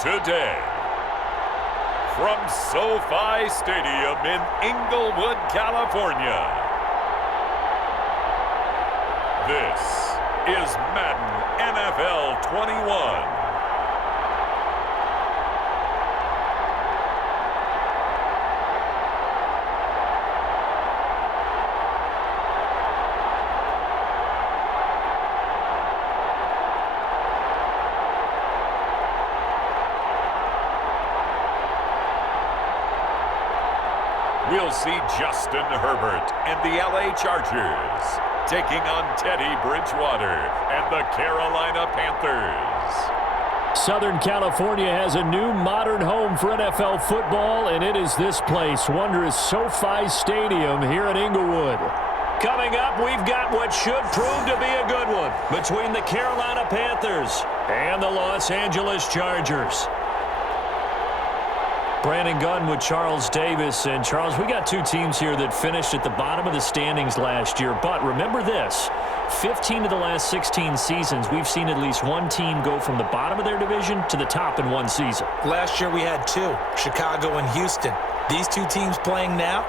today. From SoFi Stadium in Inglewood, California, this is Madden NFL 21. We'll see Justin Herbert and the LA Chargers taking on Teddy Bridgewater and the Carolina Panthers. Southern California has a new modern home for NFL football, and it is this place, wondrous SoFi Stadium here in Inglewood. Coming up, we've got what should prove to be a good one between the Carolina Panthers and the Los Angeles Chargers. Brandon Gunn with Charles Davis. And Charles, we got two teams here that finished at the bottom of the standings last year. But remember this, 15 of the last 16 seasons, we've seen at least one team go from the bottom of their division to the top in one season. Last year we had two, Chicago and Houston. These two teams playing now,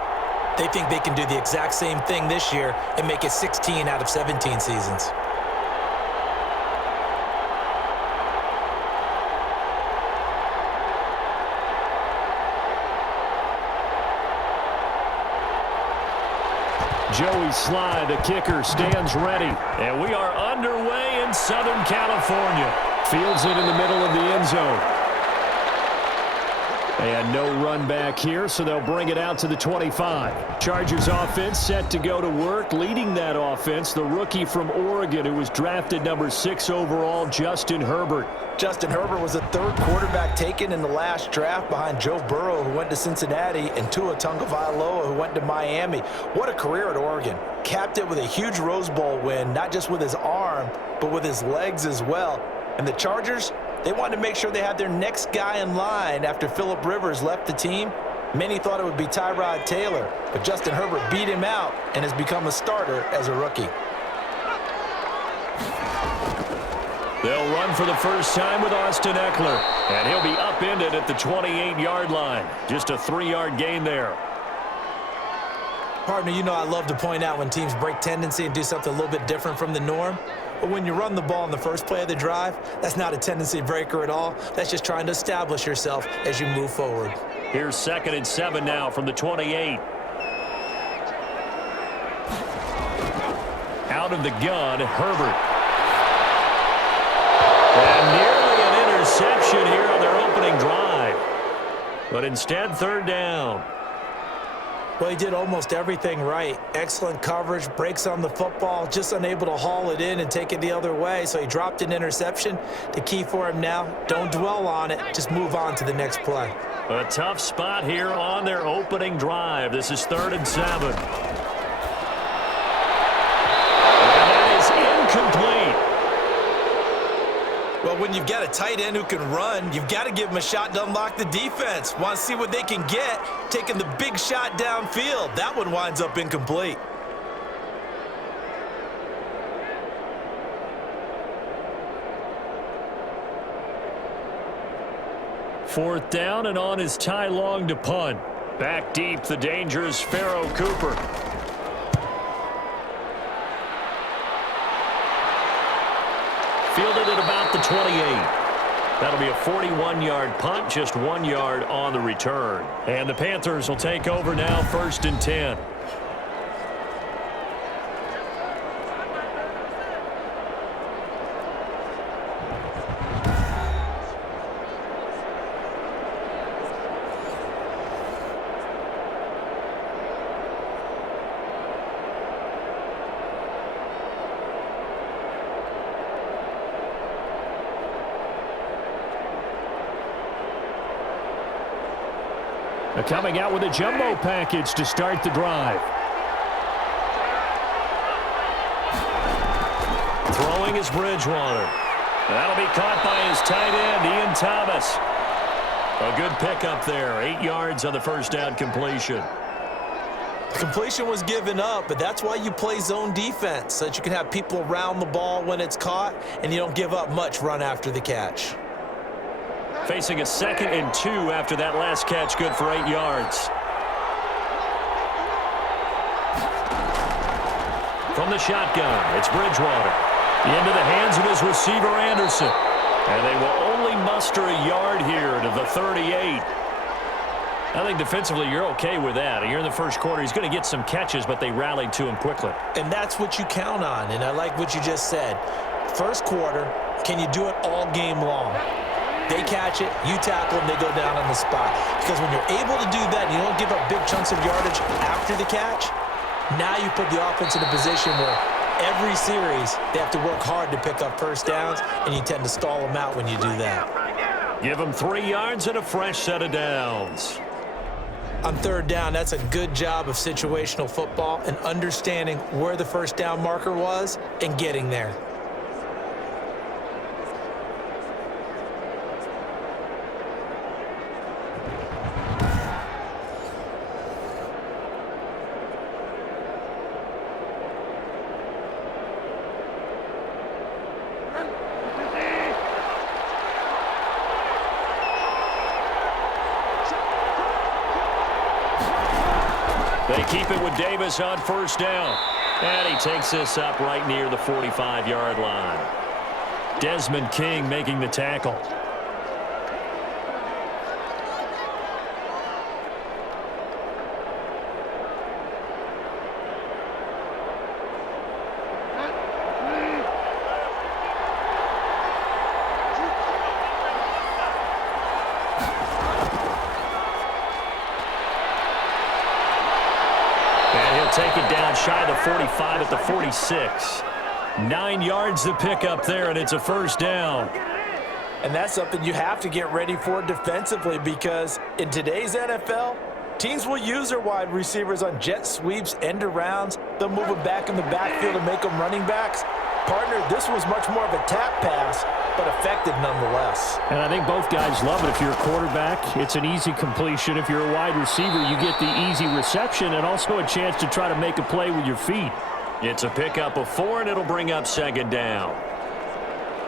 they think they can do the exact same thing this year and make it 16 out of 17 seasons. Joey Sly, the kicker, stands ready. And we are underway in Southern California. Fields it in the middle of the end zone. And no run back here, so they'll bring it out to the 25. Chargers offense set to go to work. Leading that offense, the rookie from Oregon who was drafted number 6 overall, Justin Herbert. Justin Herbert was the third quarterback taken in the last draft behind Joe Burrow, who went to Cincinnati, and Tua Tagovailoa, who went to Miami. What a career at Oregon. Capped it with a huge Rose Bowl win, not just with his arm, but with his legs as well. And the Chargers, they wanted to make sure they had their next guy in line after Phillip Rivers left the team. Many thought it would be Tyrod Taylor, but Justin Herbert beat him out and has become a starter as a rookie. They'll run for the first time with Austin Eckler, and he'll be upended at the 28-yard line. Just a 3-yard gain there. Partner, you know I love to point out when teams break tendency and do something a little bit different from the norm. But when you run the ball in the first play of the drive, that's not a tendency breaker at all. That's just trying to establish yourself as you move forward. Here's 2nd and 7 now from the 28. Out of the gun, Herbert. And nearly an interception here on their opening drive. But instead, 3rd down. Well, he did almost everything right. Excellent coverage, breaks on the football, just unable to haul it in and take it the other way. So he dropped an interception. The key for him now, don't dwell on it. Just move on to the next play. A tough spot here on their opening drive. This is 3rd and 7. And that is incomplete. Well, when you've got a tight end who can run, you've got to give him a shot to unlock the defense. Want to see what they can get, taking the big shot downfield. That one winds up incomplete. Fourth down, and on is Ty Long to punt. Back deep, the dangerous Pharaoh Cooper. Fielded at about the 28. That'll be a 41-yard punt, just 1 yard on the return. And the Panthers will take over now, 1st and 10. Coming out with a jumbo package to start the drive. Throwing is Bridgewater. That'll be caught by his tight end, Ian Thomas. A good pickup there. 8 yards on the first down completion. The completion was given up, but that's why you play zone defense, so that you can have people around the ball when it's caught, and you don't give up much run after the catch. Facing a 2nd and 2 after that last catch, good for 8 yards. From the shotgun, it's Bridgewater. Into the hands of his receiver, Anderson. And they will only muster a yard here to the 38. I think defensively you're okay with that. You're in the first quarter. He's going to get some catches, but they rallied to him quickly. And that's what you count on, and I like what you just said. First quarter, can you do it all game long? They catch it, you tackle them, they go down on the spot. Because when you're able to do that, you don't give up big chunks of yardage after the catch, now you put the offense in a position where every series they have to work hard to pick up first downs, and you tend to stall them out when you do that. Give them 3 yards and a fresh set of downs. On third down, that's a good job of situational football and understanding where the first down marker was and getting there. They keep it with Davis on first down. And he takes this up right near the 45-yard line. Desmond King making the tackle. Take it down shy of the 45 at the 46. 9 yards to pick up there, and it's a first down. And that's something you have to get ready for defensively, because in today's NFL, teams will use their wide receivers on jet sweeps, end arounds. They'll move them back in the backfield and make them running backs. Partner, this was much more of a tap pass, but effective nonetheless. And I think both guys love it. If you're a quarterback, it's an easy completion. If you're a wide receiver, you get the easy reception and also a chance to try to make a play with your feet. It's a pickup of 4, and it'll bring up second down.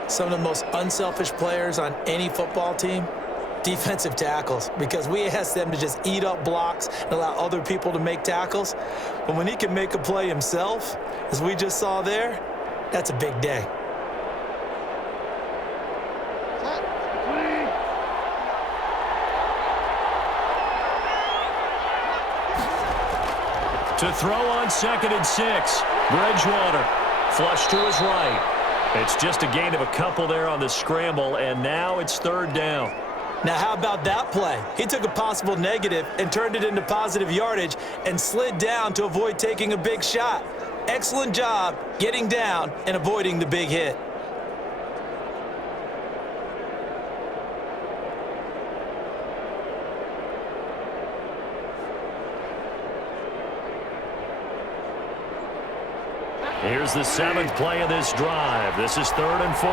Some of the most unselfish players on any football team, defensive tackles, because we ask them to just eat up blocks and allow other people to make tackles. But when he can make a play himself, as we just saw there, that's a big day. To throw on 2nd and 6. Bridgewater flush to his right. It's just a gain of a couple there on the scramble, and now it's third down. Now, how about that play? He took a possible negative and turned it into positive yardage and slid down to avoid taking a big shot. Excellent job getting down and avoiding the big hit. Here's the 7th play of this drive. This is 3rd and 4.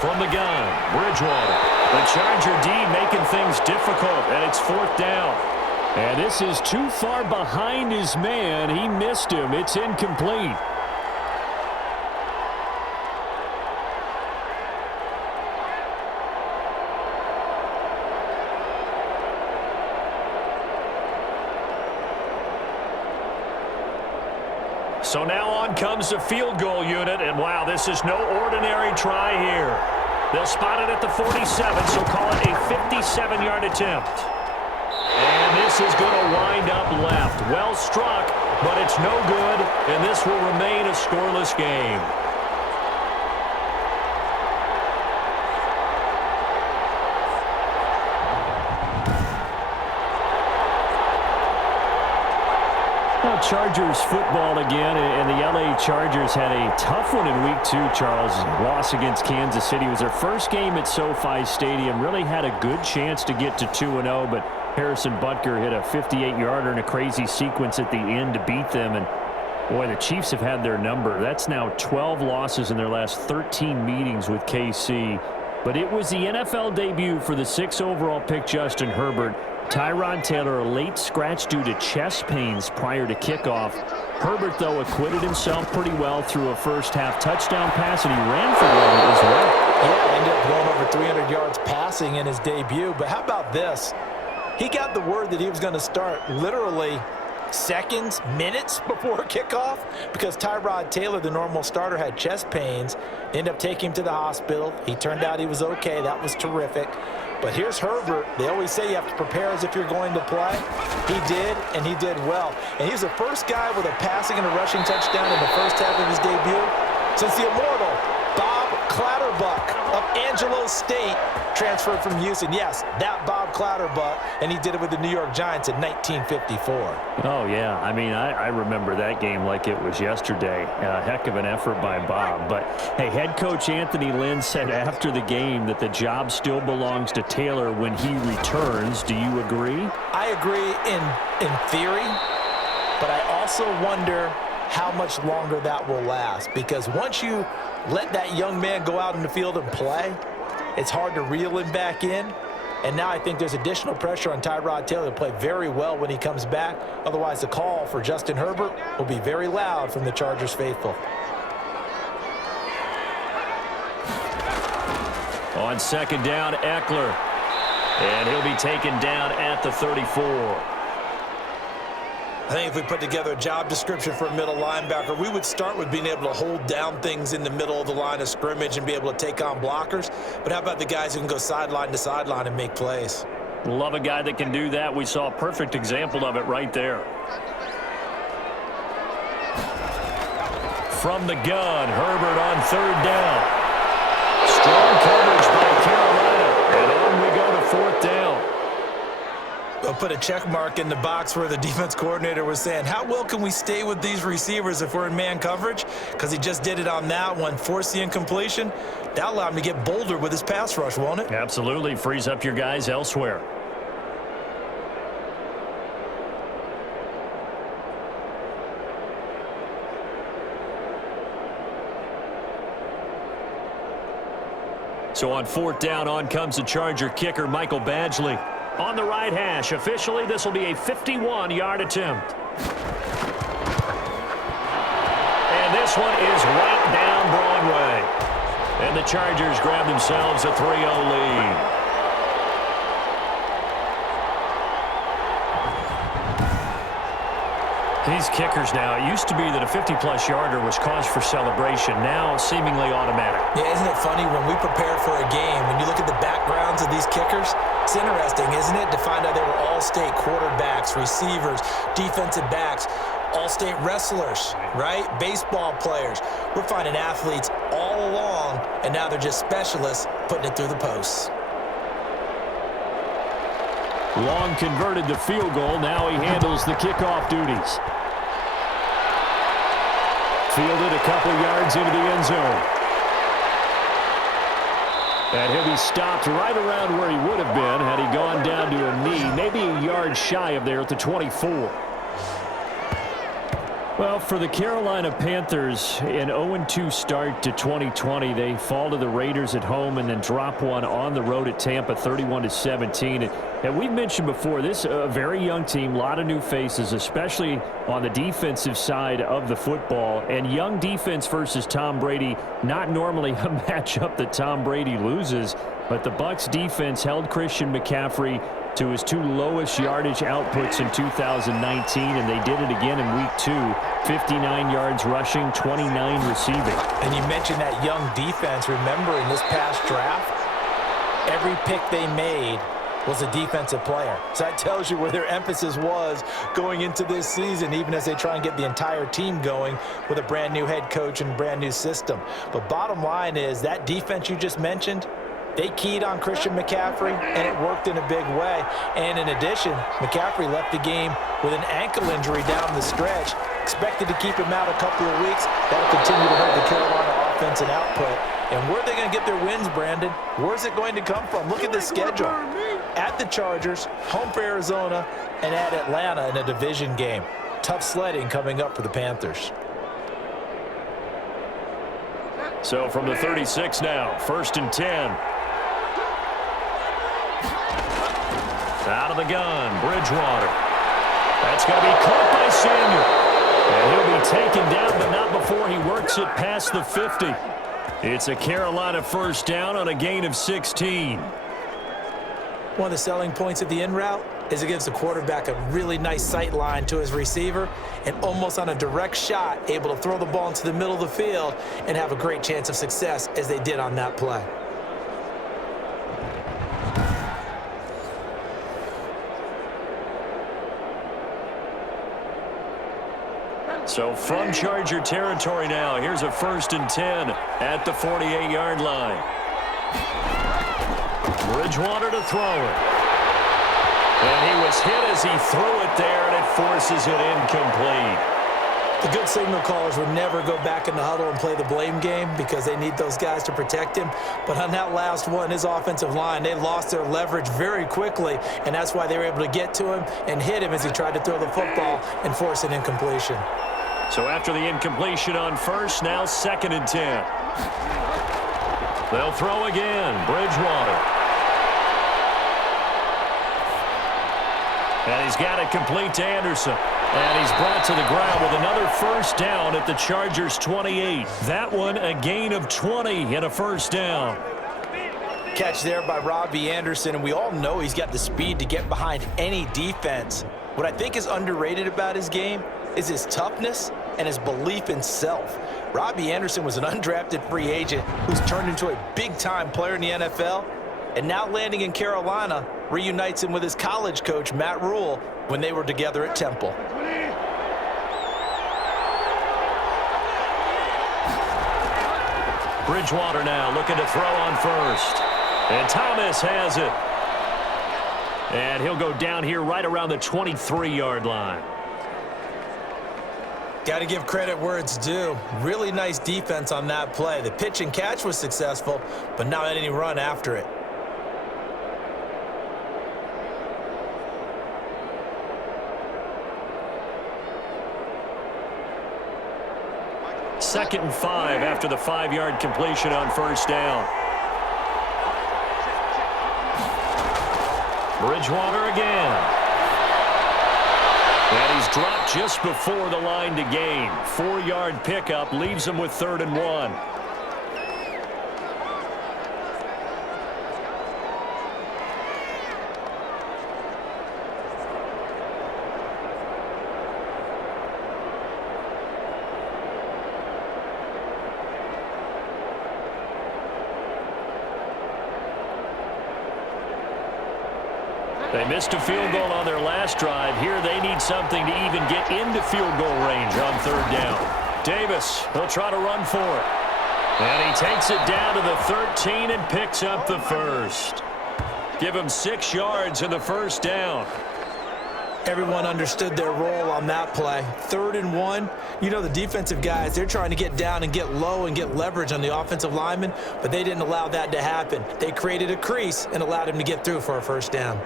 From the gun, Bridgewater. The Charger D making things difficult, and it's 4th down. And this is too far behind his man. He missed him. It's incomplete. So now on comes the field goal unit, and wow, this is no ordinary try here. They'll spot it at the 47, so call it a 57-yard attempt. And this is going to wind up left. Well struck, but it's no good, and this will remain a scoreless game. Chargers football again, and the LA Chargers had a tough one in week 2, Charles. Loss against Kansas City. It was their first game at SoFi Stadium. Really had a good chance to get to 2-0, but Harrison Butker hit a 58-yarder in a crazy sequence at the end to beat them. And boy, the Chiefs have had their number. That's now 12 losses in their last 13 meetings with KC. But it was the NFL debut for the 6th overall pick, Justin Herbert. Tyrod Taylor, a late scratch due to chest pains prior to kickoff. Herbert, though, acquitted himself pretty well through a first-half touchdown pass, and he ran for one as well. Yeah, and passing in his debut, but how about this? He got the word that he was going to start literally seconds, minutes before kickoff because Tyrod Taylor, the normal starter, had chest pains. They ended up taking him to the hospital. He turned out he was okay. That was terrific. But here's Herbert. They always say you have to prepare as if you're going to play. He did, and he did well. And he's the first guy with a passing and a rushing touchdown in the first half of his debut since the immortal Bob Clatterbuck of Angelo State transferred from Houston. Yes, that Bob Clatterbuck, and he did it with the New York Giants in 1954. Oh, yeah. I mean, I remember that game like it was yesterday. A heck of an effort by Bob. But, hey, head coach Anthony Lynn said after the game that the job still belongs to Taylor when he returns. Do you agree? I agree in theory, but I also wonder how much longer that will last, because once you let that young man go out in the field and play, it's hard to reel him back in. And now I think there's additional pressure on Tyrod Taylor to play very well when he comes back. Otherwise, the call for Justin Herbert will be very loud from the Chargers faithful. On second down, Eckler. And he'll be taken down at the 34. I think if we put together a job description for a middle linebacker, we would start with being able to hold down things in the middle of the line of scrimmage and be able to take on blockers. But how about the guys who can go sideline to sideline and make plays? Love a guy that can do that. We saw a perfect example of it right there. From the gun, Herbert on third down. Strong coverage by Carolina. And on we go to fourth down. I'll put a check mark in the box where the defense coordinator was saying, how well can we stay with these receivers if we're in man coverage? Because he just did it on that one, forced the incompletion. That allowed him to get bolder with his pass rush, won't it? Absolutely. Frees up your guys elsewhere. So on fourth down, on comes the Charger kicker, Michael Badgley. On the right hash. Officially, this will be a 51-yard attempt. And this one is right down Broadway. And the Chargers grab themselves a 3-0 lead. These kickers now, it used to be that a 50-plus yarder was cause for celebration. Now, seemingly automatic. Yeah, isn't it funny when we prepare for a game, when you look at the backgrounds of these kickers, it's interesting, isn't it, to find out they were all-state quarterbacks, receivers, defensive backs, all-state wrestlers, right? Baseball players. We're finding athletes all along, and now they're just specialists putting it through the posts. Long converted the field goal. Now he handles the kickoff duties. Fielded a couple yards into the end zone. And he'll be stopped right around where he would have been had he gone down to a knee, maybe a yard shy of there at the 24. Well, for the Carolina Panthers, an 0-2 start to 2020. They fall to the Raiders at home and then drop one on the road at Tampa, 31-17. And we've mentioned before, this a very young team, a lot of new faces, especially on the defensive side of the football. And young defense versus Tom Brady, not normally a matchup that Tom Brady loses. But the Bucs defense held Christian McCaffrey to his two lowest yardage outputs in 2019, and they did it again in week 2. 59 yards rushing, 29 receiving. And you mentioned that young defense. Remember, in this past draft, every pick they made was a defensive player. So that tells you where their emphasis was going into this season, even as they try and get the entire team going with a brand new head coach and brand new system. But bottom line is that defense you just mentioned, they keyed on Christian McCaffrey, and it worked in a big way. And in addition, McCaffrey left the game with an ankle injury down the stretch. Expected to keep him out a couple of weeks. That'll continue to hurt the Carolina offense and output. And where are they going to get their wins, Brandon? Where's it going to come from? Look at the schedule. At the Chargers, home for Arizona, and at Atlanta in a division game. Tough sledding coming up for the Panthers. So from the 36 now, 1st and 10. Out of the gun, Bridgewater. That's going to be caught by Samuel. And he'll be taken down, but not before he works it past the 50. It's a Carolina first down on a gain of 16. One of the selling points of the in route is it gives the quarterback a really nice sight line to his receiver and almost on a direct shot able to throw the ball into the middle of the field and have a great chance of success as they did on that play. So from Charger territory now, here's a 1st and 10 at the 48-yard line. Bridgewater to throw it. And he was hit as he threw it there, and it forces it incomplete. The good signal callers would never go back in the huddle and play the blame game because they need those guys to protect him. But on that last one, his offensive line, they lost their leverage very quickly, and that's why they were able to get to him and hit him as he tried to throw the football and force an incompletion. So after the incompletion on 1st, now 2nd and 10. They'll throw again. Bridgewater. And he's got it complete to Anderson. And he's brought to the ground with another 1st down at the Chargers' 28. That one a gain of 20 and a 1st down. Catch there by Robbie Anderson, and we all know he's got the speed to get behind any defense. What I think is underrated about his game is his toughness and his belief in self. Robbie Anderson was an undrafted free agent who's turned into a big-time player in the NFL, and now landing in Carolina reunites him with his college coach, Matt Rule, when they were together at Temple. Bridgewater now looking to throw on 1st. And Thomas has it. And he'll go down here right around the 23-yard line. Got to give credit where it's due. Really nice defense on that play. The pitch and catch was successful, but not any run after it. Second and 5 after the 5-yard completion on 1st down. Bridgewater again. And he's dropped just before the line to gain. 4-yard pickup leaves him with 3rd and 1. They missed a field goal on their last drive. Here they need something to even get into field goal range on 3rd down. Davis will try to run for it. And he takes it down to the 13 and picks up the 1st. Give him 6 yards in the 1st down. Everyone understood their role on that play. 3rd and 1. You know, the defensive guys, they're trying to get down and get low and get leverage on the offensive lineman, but they didn't allow that to happen. They created a crease and allowed him to get through for a 1st down.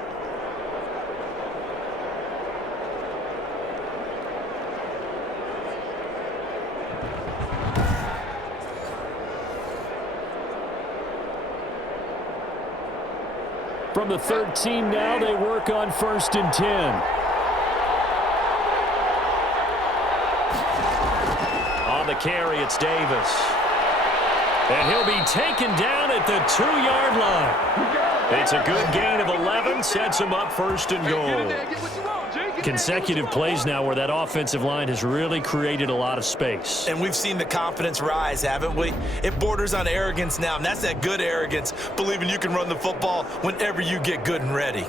From the 13 now, they work on 1st and 10. On the carry, it's Davis. And he'll be taken down at the 2-yard line. It's a good gain of 11, sets him up 1st and goal. Consecutive plays now where that offensive line has really created a lot of space. And we've seen the confidence rise, haven't we? It borders on arrogance now, and that's that good arrogance, believing you can run the football whenever you get good and ready.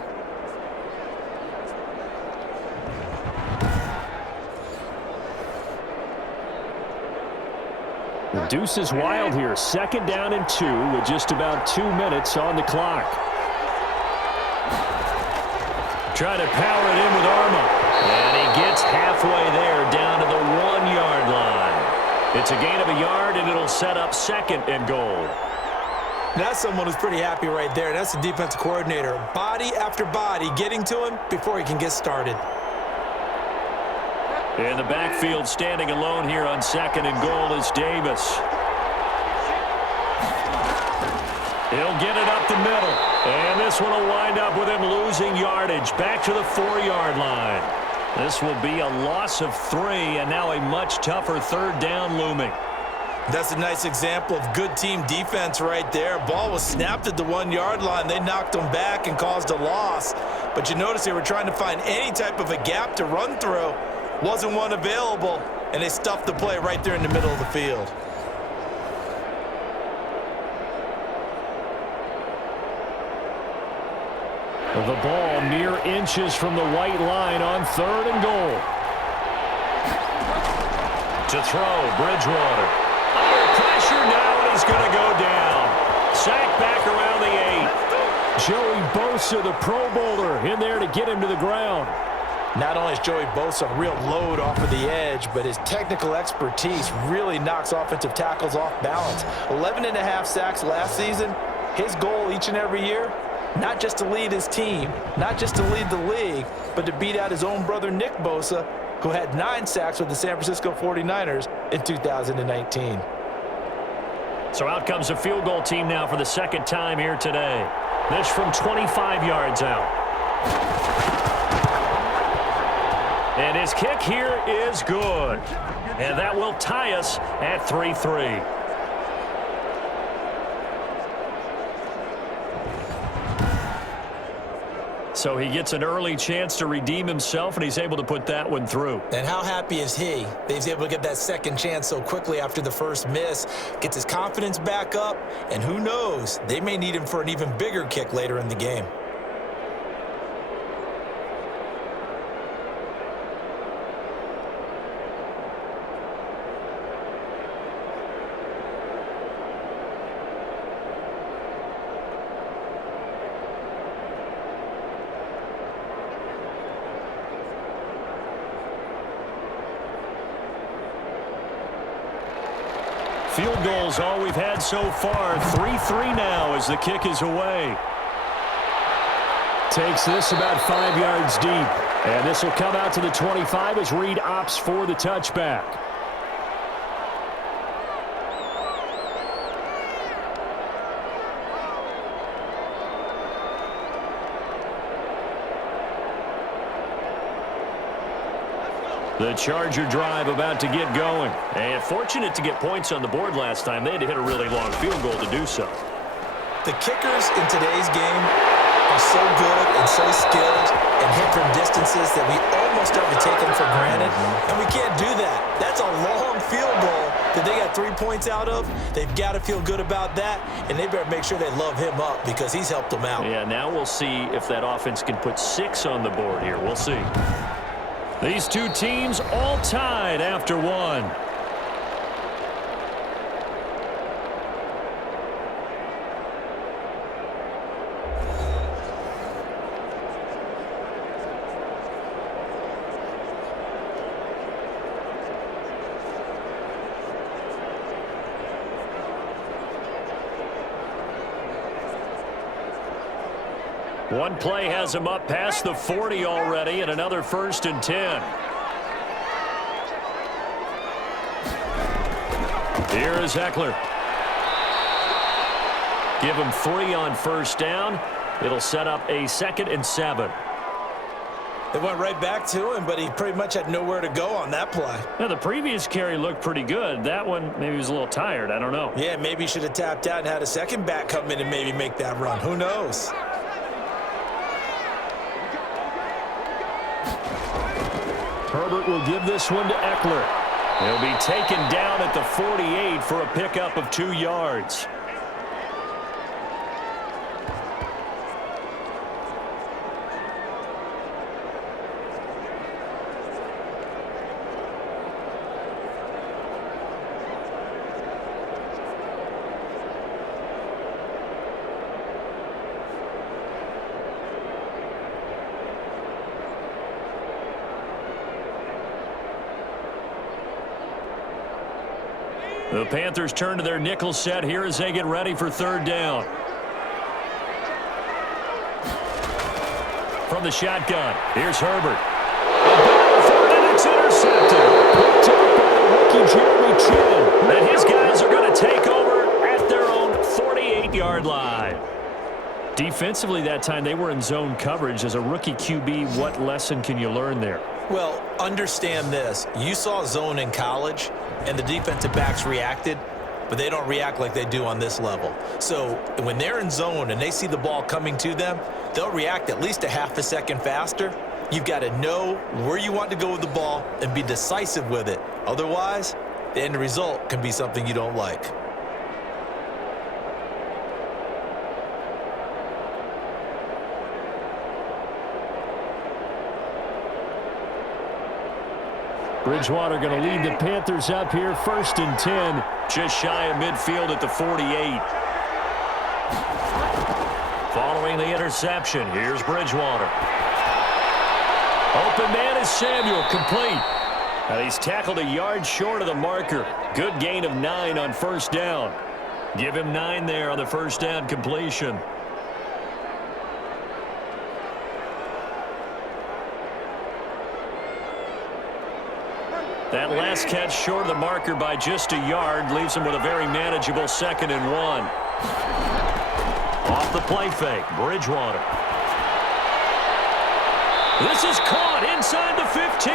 The deuce is wild here. 2nd down and 2 with just about 2 minutes on the clock. Trying to power it in with Arma. And he gets halfway there down to the 1-yard line. It's a gain of a yard, and it'll set up 2nd and goal. That's someone who's pretty happy right there. That's the defensive coordinator. Body after body getting to him before he can get started. In the backfield, standing alone here on 2nd and goal is Davis. He'll get it up the middle. And this one will wind up with him losing yardage back to the 4-yard line. This will be a loss of 3, and now a much tougher 3rd down looming. That's a nice example of good team defense right there. Ball was snapped at the 1-yard line. They knocked them back and caused a loss. But you notice they were trying to find any type of a gap to run through. Wasn't one available, and they stuffed the play right there in the middle of the field. The ball mere inches from the white line on 3rd and goal. To throw, Bridgewater. Under pressure now, and he's going to go down. Sacked back around the 8. Joey Bosa, the Pro Bowler, in there to get him to the ground. Not only is Joey Bosa a real load off of the edge, but his technical expertise really knocks offensive tackles off balance. 11.5 sacks last season. His goal each and every year, not just to lead his team, not just to lead the league, but to beat out his own brother Nick Bosa, who had 9 sacks with the San Francisco 49ers in 2019. So out comes a field goal team now for the 2nd time here today. This from 25 yards out. And his kick here is good. And that will tie us at 3-3. So he gets an early chance to redeem himself, and he's able to put that one through. And how happy is he that he's able to get that second chance so quickly after the first miss, gets his confidence back up, and who knows, they may need him for an even bigger kick later in the game. Field goals all we've had so far. 3-3 now as the kick is away. Takes this about 5 yards deep. And this will come out to the 25 as Reed opts for the touchback. The Charger drive about to get going. And fortunate to get points on the board last time. They had to hit a really long field goal to do so. The kickers in today's game are so good and so skilled and hit from distances that we almost start to take them for granted. And we can't do that. That's a long field goal that they got 3 points out of. They've got to feel good about that, and they better make sure they love him up because he's helped them out. Yeah, now we'll see if that offense can put 6 on the board here. We'll see. These two teams all tied after 1. One play has him up past the 40 already, and another 1st and 10. Here is Eckler. Give him 3 on 1st down. It'll set up a 2nd and 7. They went right back to him, but he pretty much had nowhere to go on that play. Now, the previous carry looked pretty good. That one, maybe he was a little tired. I don't know. Yeah, maybe he should have tapped out and had a second back come in and maybe make that run. Who knows? Herbert will give this one to Eckler. He'll be taken down at the 48 for a pickup of 2 yards. The Panthers turn to their nickel set here as they get ready for 3rd down. From the shotgun, here's Herbert. And it's intercepted. Picked up by the rookie Jeremy Chin. And his guys are going to take over at their own 48-yard line. Defensively that time, they were in zone coverage. As a rookie QB, what lesson can you learn there? Well, understand this. You saw zone in college, and the defensive backs reacted. but they don't react like they do on this level. So when they're in zone and they see the ball coming to them, they'll react at least a half a second faster. You've got to know where you want to go with the ball and be decisive with it. Otherwise, the end result can be something you don't like. Bridgewater going to lead the Panthers up here, 1st and 10. Just shy of midfield at the 48. Following the interception, here's Bridgewater. Open man is Samuel, complete. Now he's tackled a yard short of the marker. Good gain of 9 on 1st down. Give him 9 there on the 1st down completion. That last catch short of the marker by just a yard leaves him with a very manageable 2nd and 1. Off the play fake, Bridgewater. This is caught inside the 15.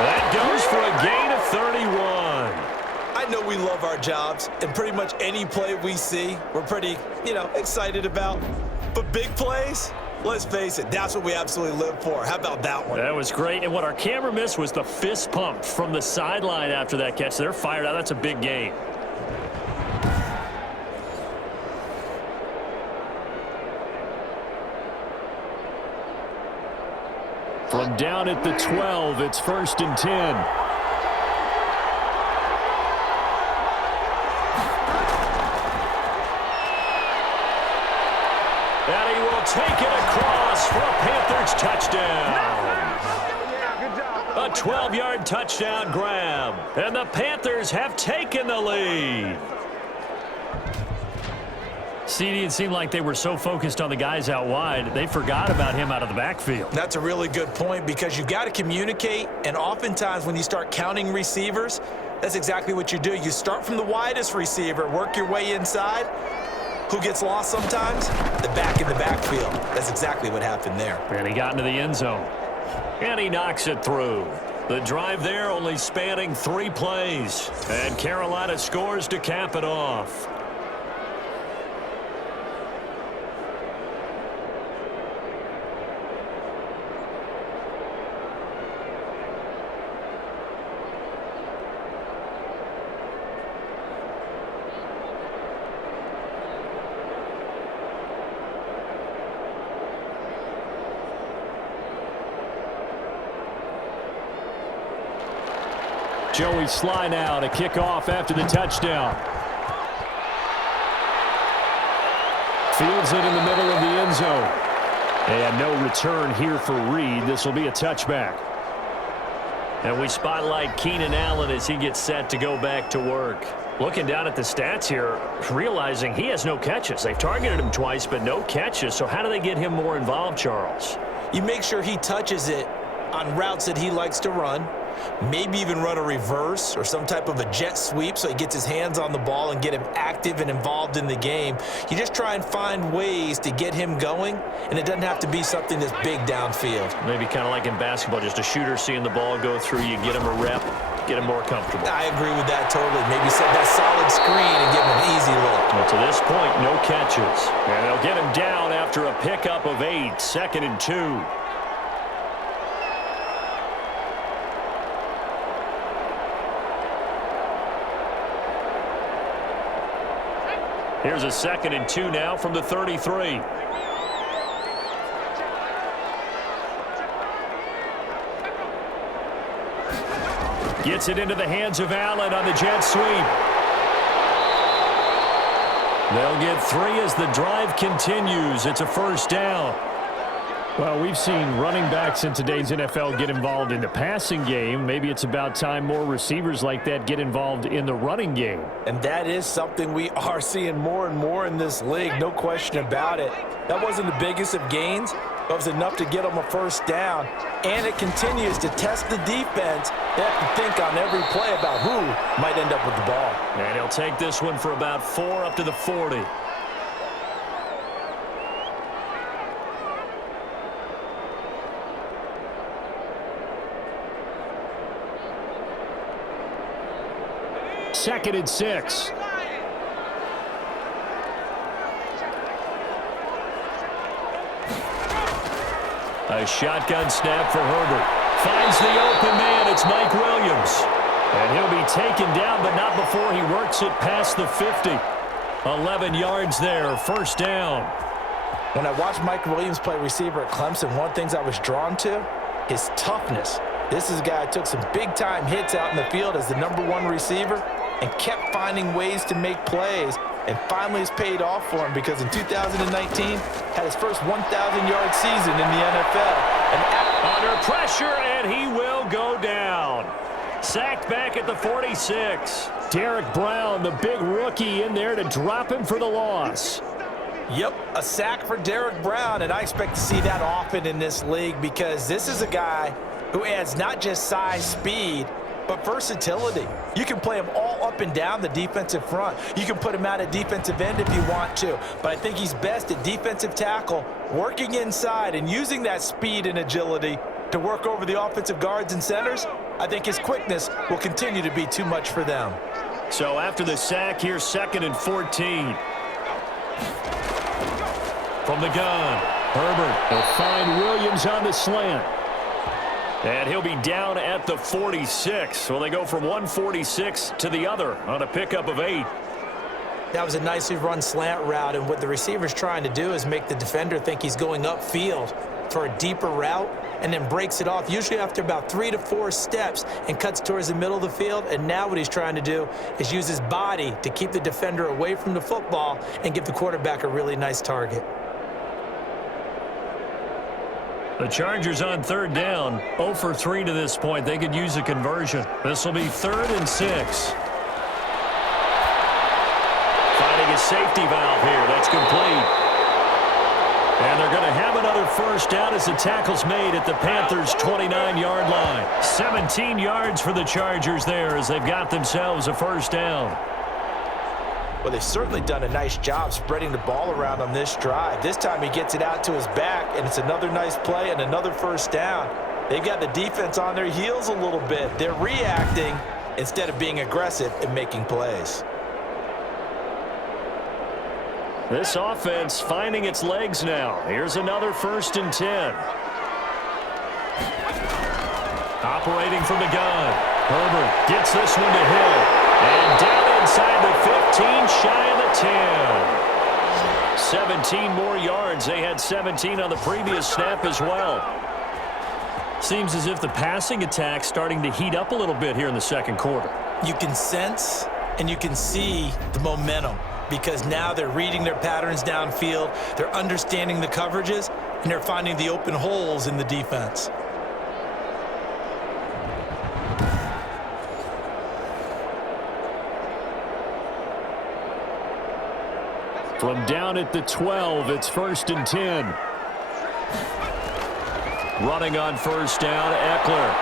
That goes for a gain of 31. I know we love our jobs, and pretty much any play we see, we're pretty, excited about. But big plays, let's face it, that's what we absolutely live for. How about that one? That was great. And what our camera missed was the fist pump from the sideline after that catch. They're fired out. That's a big gain. From down at the 12, it's 1st and 10. And he will take it across for a Panthers touchdown. A 12-yard touchdown grab. And the Panthers have taken the lead. CD, it seemed like they were so focused on the guys out wide, they forgot about him out of the backfield. That's a really good point because you've got to communicate, and oftentimes when you start counting receivers, that's exactly what you do. You start from the widest receiver, work your way inside. Who gets lost sometimes? The back in the backfield. That's exactly what happened there. And he got into the end zone. And he knocks it through. The drive there only spanning 3 plays. And Carolina scores to cap it off. Joey Sly now to kick off after the touchdown. Fields it in the middle of the end zone. And no return here for Reed. This will be a touchback. And we spotlight Keenan Allen as he gets set to go back to work. Looking down at the stats here, realizing he has no catches. They've targeted him twice, but no catches. So how do they get him more involved, Charles? You make sure he touches it on routes that he likes to run. Maybe even run a reverse or some type of a jet sweep so he gets his hands on the ball and get him active and involved in the game. You just try and find ways to get him going, and it doesn't have to be something that's big downfield. Maybe kind of like in basketball, just a shooter seeing the ball go through, you get him a rep, get him more comfortable. I agree with that totally. Maybe set that solid screen and give him an easy look. Well, to this point, no catches. And they'll get him down after a pickup of 8, 2nd and 2. Here's a 2nd and 2 now from the 33. Gets it into the hands of Allen on the jet sweep. They'll get 3 as the drive continues. It's a 1st down. Well, we've seen running backs in today's NFL get involved in the passing game. Maybe it's about time more receivers like that get involved in the running game. And that is something we are seeing more and more in this league, no question about it. That wasn't the biggest of gains, but it was enough to get them a 1st down. And it continues to test the defense. They have to think on every play about who might end up with the ball. And he'll take this one for about 4 up to the 40. 2nd and 6. A shotgun snap for Herbert. Finds the open man. It's Mike Williams. And he'll be taken down, but not before he works it past the 50. 11 yards there, first down. When I watched Mike Williams play receiver at Clemson, one of the things I was drawn to, his toughness. This is a guy who took some big-time hits out in the field as the #1 receiver and kept finding ways to make plays. And finally it's paid off for him because in 2019, had his first 1,000-yard season in the NFL. Under pressure, and he will go down. Sacked back at the 46. Derek Brown, the big rookie, in there to drop him for the loss. Yep, a sack for Derek Brown, and I expect to see that often in this league because this is a guy who adds not just size, speed, but versatility. You can play him all up and down the defensive front. You can put him out at defensive end if you want to, but I think he's best at defensive tackle, working inside and using that speed and agility to work over the offensive guards and centers. I think his quickness will continue to be too much for them. So after the sack, here's 2nd and 14. From the gun, Herbert will find Williams on the slant. And he'll be down at the 46. So they go from 146 to the other on a pickup of 8. That was a nicely run slant route, and what the receiver's trying to do is make the defender think he's going upfield for a deeper route and then breaks it off, usually after about 3 to 4 steps, and cuts towards the middle of the field. And now what he's trying to do is use his body to keep the defender away from the football and give the quarterback a really nice target. The Chargers on 3rd down, 0 for 3 to this point. They could use a conversion. This will be 3rd and 6. Finding a safety valve here. That's complete. And they're going to have another first down as the tackle's made at the Panthers' 29-yard line. 17 yards for the Chargers there as they've got themselves a first down. Well, they've certainly done a nice job spreading the ball around on this drive. This time he gets it out to his back, and it's another nice play and another first down. They've got the defense on their heels a little bit. They're reacting instead of being aggressive and making plays. This offense finding its legs now. Here's another 1st and 10. Operating from the gun. Herbert gets this one to Hill. And down inside the 15, shy of the 10. 17 more yards. They had 17 on the previous snap as well. Seems as if the passing attack's starting to heat up a little bit here in the 2nd quarter. You can sense and you can see the momentum because now they're reading their patterns downfield, they're understanding the coverages, and they're finding the open holes in the defense. From down at the 12, it's 1st and 10. Running on first down, Eckler.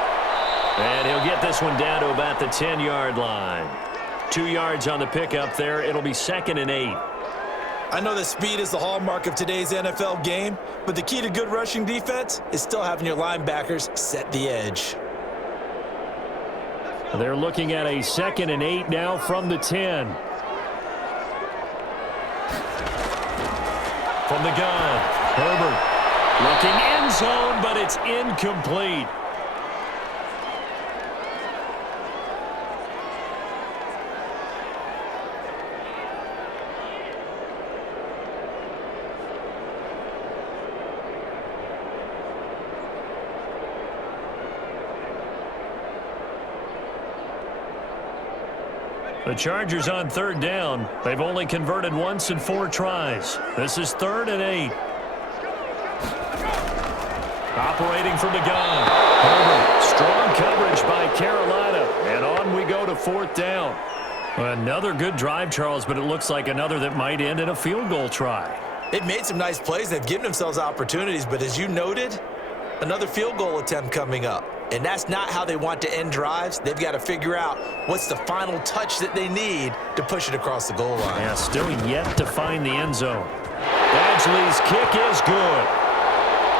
And he'll get this one down to about the 10-yard line. 2 yards on the pickup there. It'll be 2nd and 8. I know that speed is the hallmark of today's NFL game, but the key to good rushing defense is still having your linebackers set the edge. They're looking at a 2nd and 8 now from the 10. From the gun, Herbert looking end zone, but it's incomplete. The Chargers on 3rd down. They've only converted once in 4 tries. This is 3rd and 8. Operating from the gun. Herbert, strong coverage by Carolina. And on we go to 4th down. Another good drive, Charles, but it looks like another that might end in a field goal try. They've made some nice plays. They've given themselves opportunities, but as you noted, another field goal attempt coming up. And that's not how they want to end drives. They've got to figure out what's the final touch that they need to push it across the goal line. Yeah, still yet to find the end zone. Badgley's kick is good.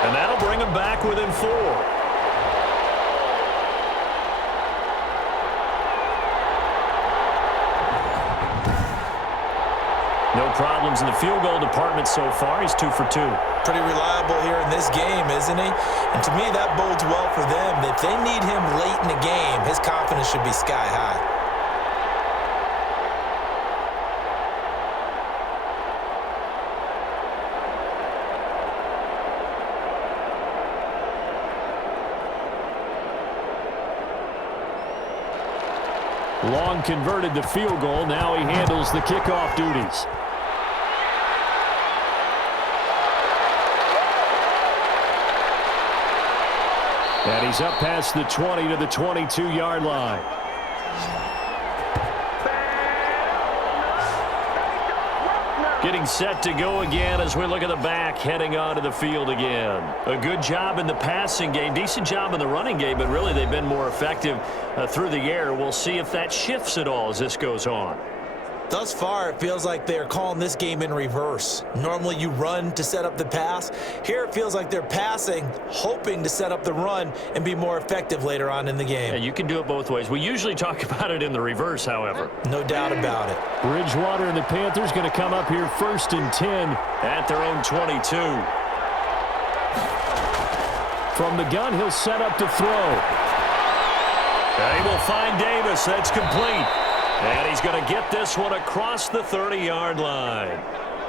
And that'll bring them back within 4. problems in the field goal department so far. He's 2 for 2. Pretty reliable here in this game, isn't he? And to me, that bodes well for them. If they need him late in the game, his confidence should be sky high. Long converted the field goal. Now he handles the kickoff duties. And he's up past the 20 to the 22-yard line. Getting set to go again as we look at the back heading onto the field again. A good job in the passing game, decent job in the running game, but really they've been more effective through the air. We'll see if that shifts at all as this goes on. Thus far, it feels like they're calling this game in reverse. Normally you run to set up the pass. Here it feels like they're passing, hoping to set up the run and be more effective later on in the game. Yeah, you can do it both ways. We usually talk about it in the reverse, however. No doubt about it. Bridgewater and the Panthers going to come up here 1st and 10 at their own 22. From the gun, he'll set up to throw. They will find Davis. That's complete. And he's going to get this one across the 30-yard line.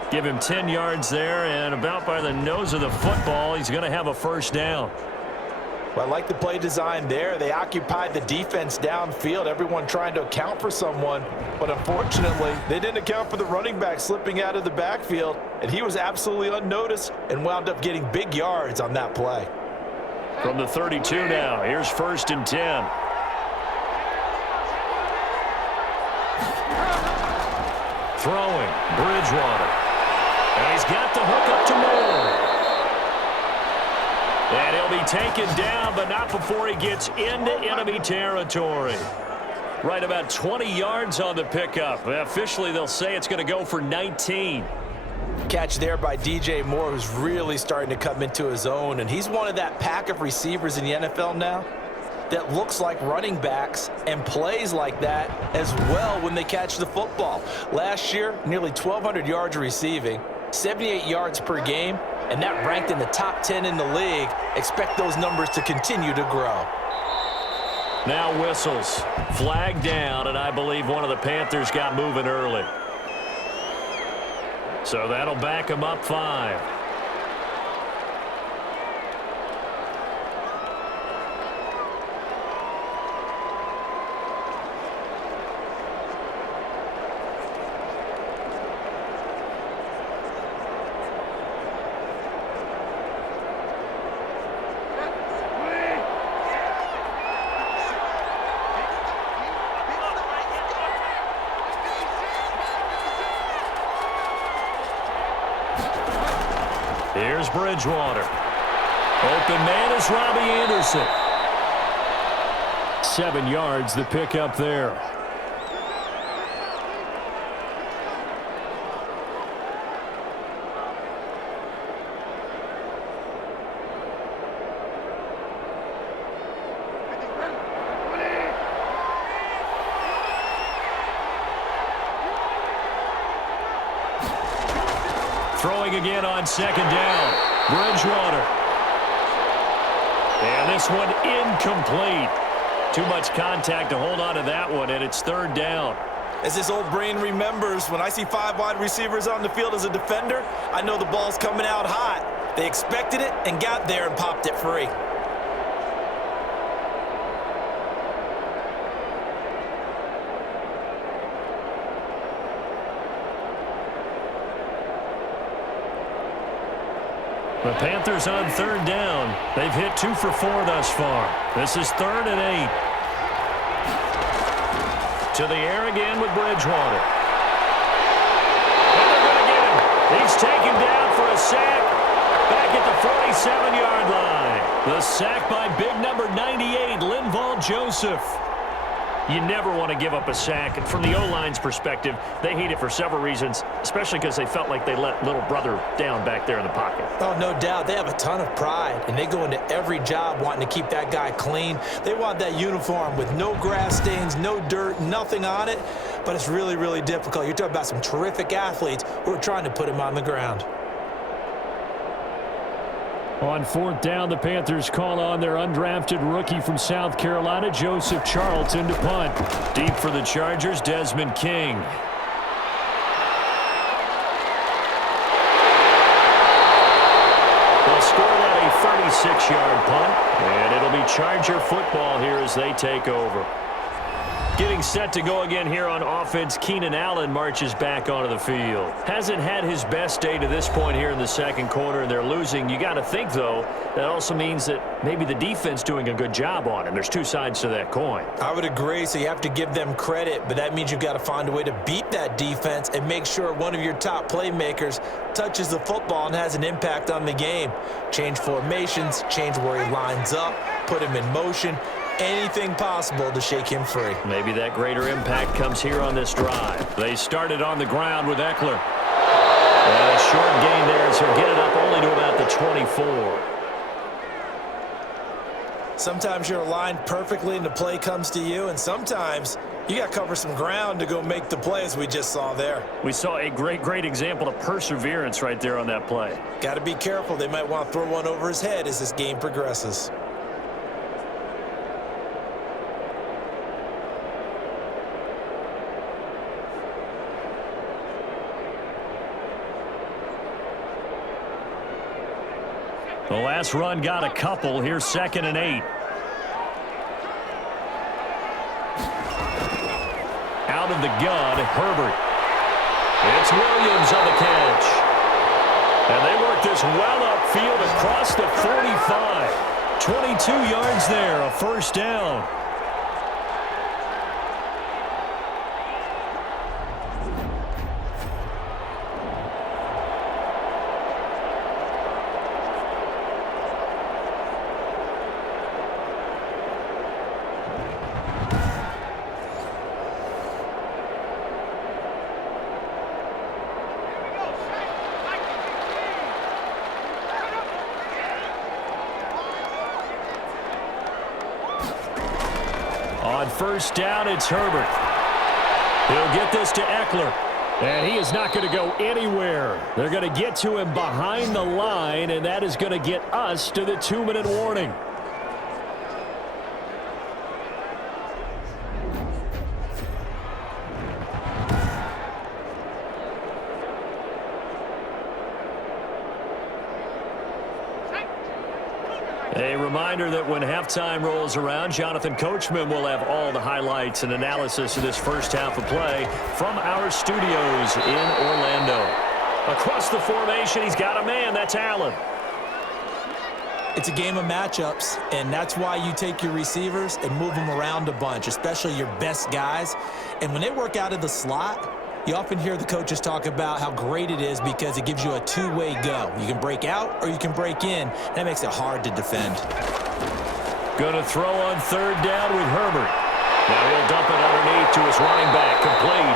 Give him 10 yards there, and about by the nose of the football, he's going to have a first down. Well, I like the play design there. They occupied the defense downfield, everyone trying to account for someone. But unfortunately, they didn't account for the running back slipping out of the backfield, and he was absolutely unnoticed and wound up getting big yards on that play. From the 32 now, here's 1st and 10. Throwing, Bridgewater. And he's got the hook up to Moore. And he'll be taken down, but not before he gets into enemy territory. Right about 20 yards on the pickup. Officially, they'll say it's going to go for 19. Catch there by DJ Moore, who's really starting to come into his own. And he's one of that pack of receivers in the NFL now that looks like running backs and plays like that as well when they catch the football. Last year, nearly 1,200 yards receiving, 78 yards per game, and that ranked in the top 10 in the league. Expect those numbers to continue to grow. Now whistles. Flag down, and I believe one of the Panthers got moving early. So that'll back him up 5. Here's Bridgewater. Open man is Robbie Anderson. 7 yards, the pickup there. Throwing again on 2nd down. Bridgewater. And this one incomplete. Too much contact to hold on to that one, and it's 3rd down. As this old brain remembers, when I see 5 wide receivers on the field as a defender, I know the ball's coming out hot. They expected it and got there and popped it free. The Panthers on 3rd down. They've hit 2 for 4 thus far. This is 3rd and 8. To the air again with Bridgewater. And they're going to get him. He's taken down for a sack back at the 47-yard line. The sack by big number 98, Linval Joseph. You never want to give up a sack. And from the O-line's perspective, they hate it for several reasons, especially because they felt like they let little brother down back there in the pocket. Oh, no doubt. They have a ton of pride, and they go into every job wanting to keep that guy clean. They want that uniform with no grass stains, no dirt, nothing on it. but it's really, really difficult. You're talking about some terrific athletes who are trying to put him on the ground. On fourth down, the Panthers call on their undrafted rookie from South Carolina, Joseph Charlton, to punt. Deep for the Chargers, Desmond King. They'll score that a 36-yard punt, and it'll be Charger football here as they take over. Getting set to go again here on offense, Keenan Allen marches back onto the field. Hasn't had his best day to this point here in the second quarter, and they're losing. You got to think, though, that also means that maybe the defense doing a good job on him. There's two sides to that coin. I would agree, so you have to give them credit, but that means you've got to find a way to beat that defense and make sure one of your top playmakers touches the football and has an impact on the game. Change formations, change where he lines up, put him in motion. Anything possible to shake him free. Maybe that greater impact comes here on this drive. They started on the ground with Eckler. And a short gain there as he'll get it up only to about the 24. Sometimes you're aligned perfectly and the play comes to you, and sometimes you got to cover some ground to go make the play, as we just saw there. We saw a great example of perseverance right there on that play. Got to be careful. They might want to throw one over his head as this game progresses. The last run got a couple. Here's 2nd and 8. Out of the gun, Herbert. It's Williams on the catch. And they work this well upfield across the 45. 22 yards there, a first down. On first down, it's Herbert. He'll get this to Eckler. And he is not going to go anywhere. They're going to get to him behind the line, and that is going to get us to the 2-minute warning. A reminder that when halftime rolls around, Jonathan Coachman will have all the highlights and analysis of this first half of play from our studios in Orlando. Across the formation, he's got a man. That's Allen. It's a game of matchups, and that's why you take your receivers and move them around a bunch, especially your best guys. And when they work out of the slot, you often hear the coaches talk about how great it is because it gives you a two-way go. You can break out or you can break in. That makes it hard to defend. Going to throw on third down with Herbert. Now he'll dump it underneath to his running back, complete.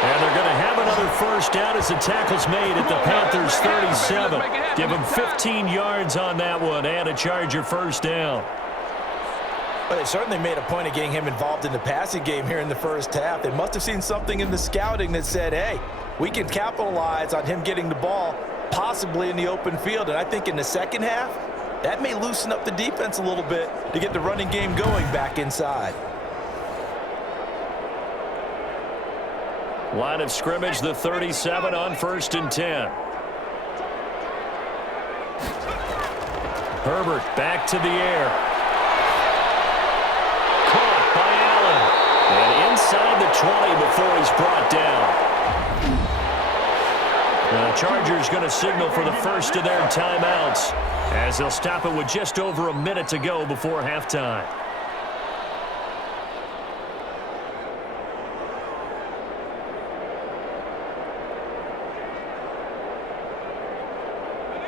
And they're going to have another first down as the tackle's made at the Panthers' 37. Give him 15 yards on that one and a Charger first down. But they certainly made a point of getting him involved in the passing game here in the first half. They must have seen something in the scouting that said, hey, we can capitalize on him getting the ball possibly in the open field. And I think in the second half, that may loosen up the defense a little bit to get the running game going back inside. Line of scrimmage, the 37 on 1st and 10. Herbert back to the air. And inside the 20 before he's brought down. The Chargers going to signal for the first of their timeouts as they'll stop it with just over a minute to go before halftime.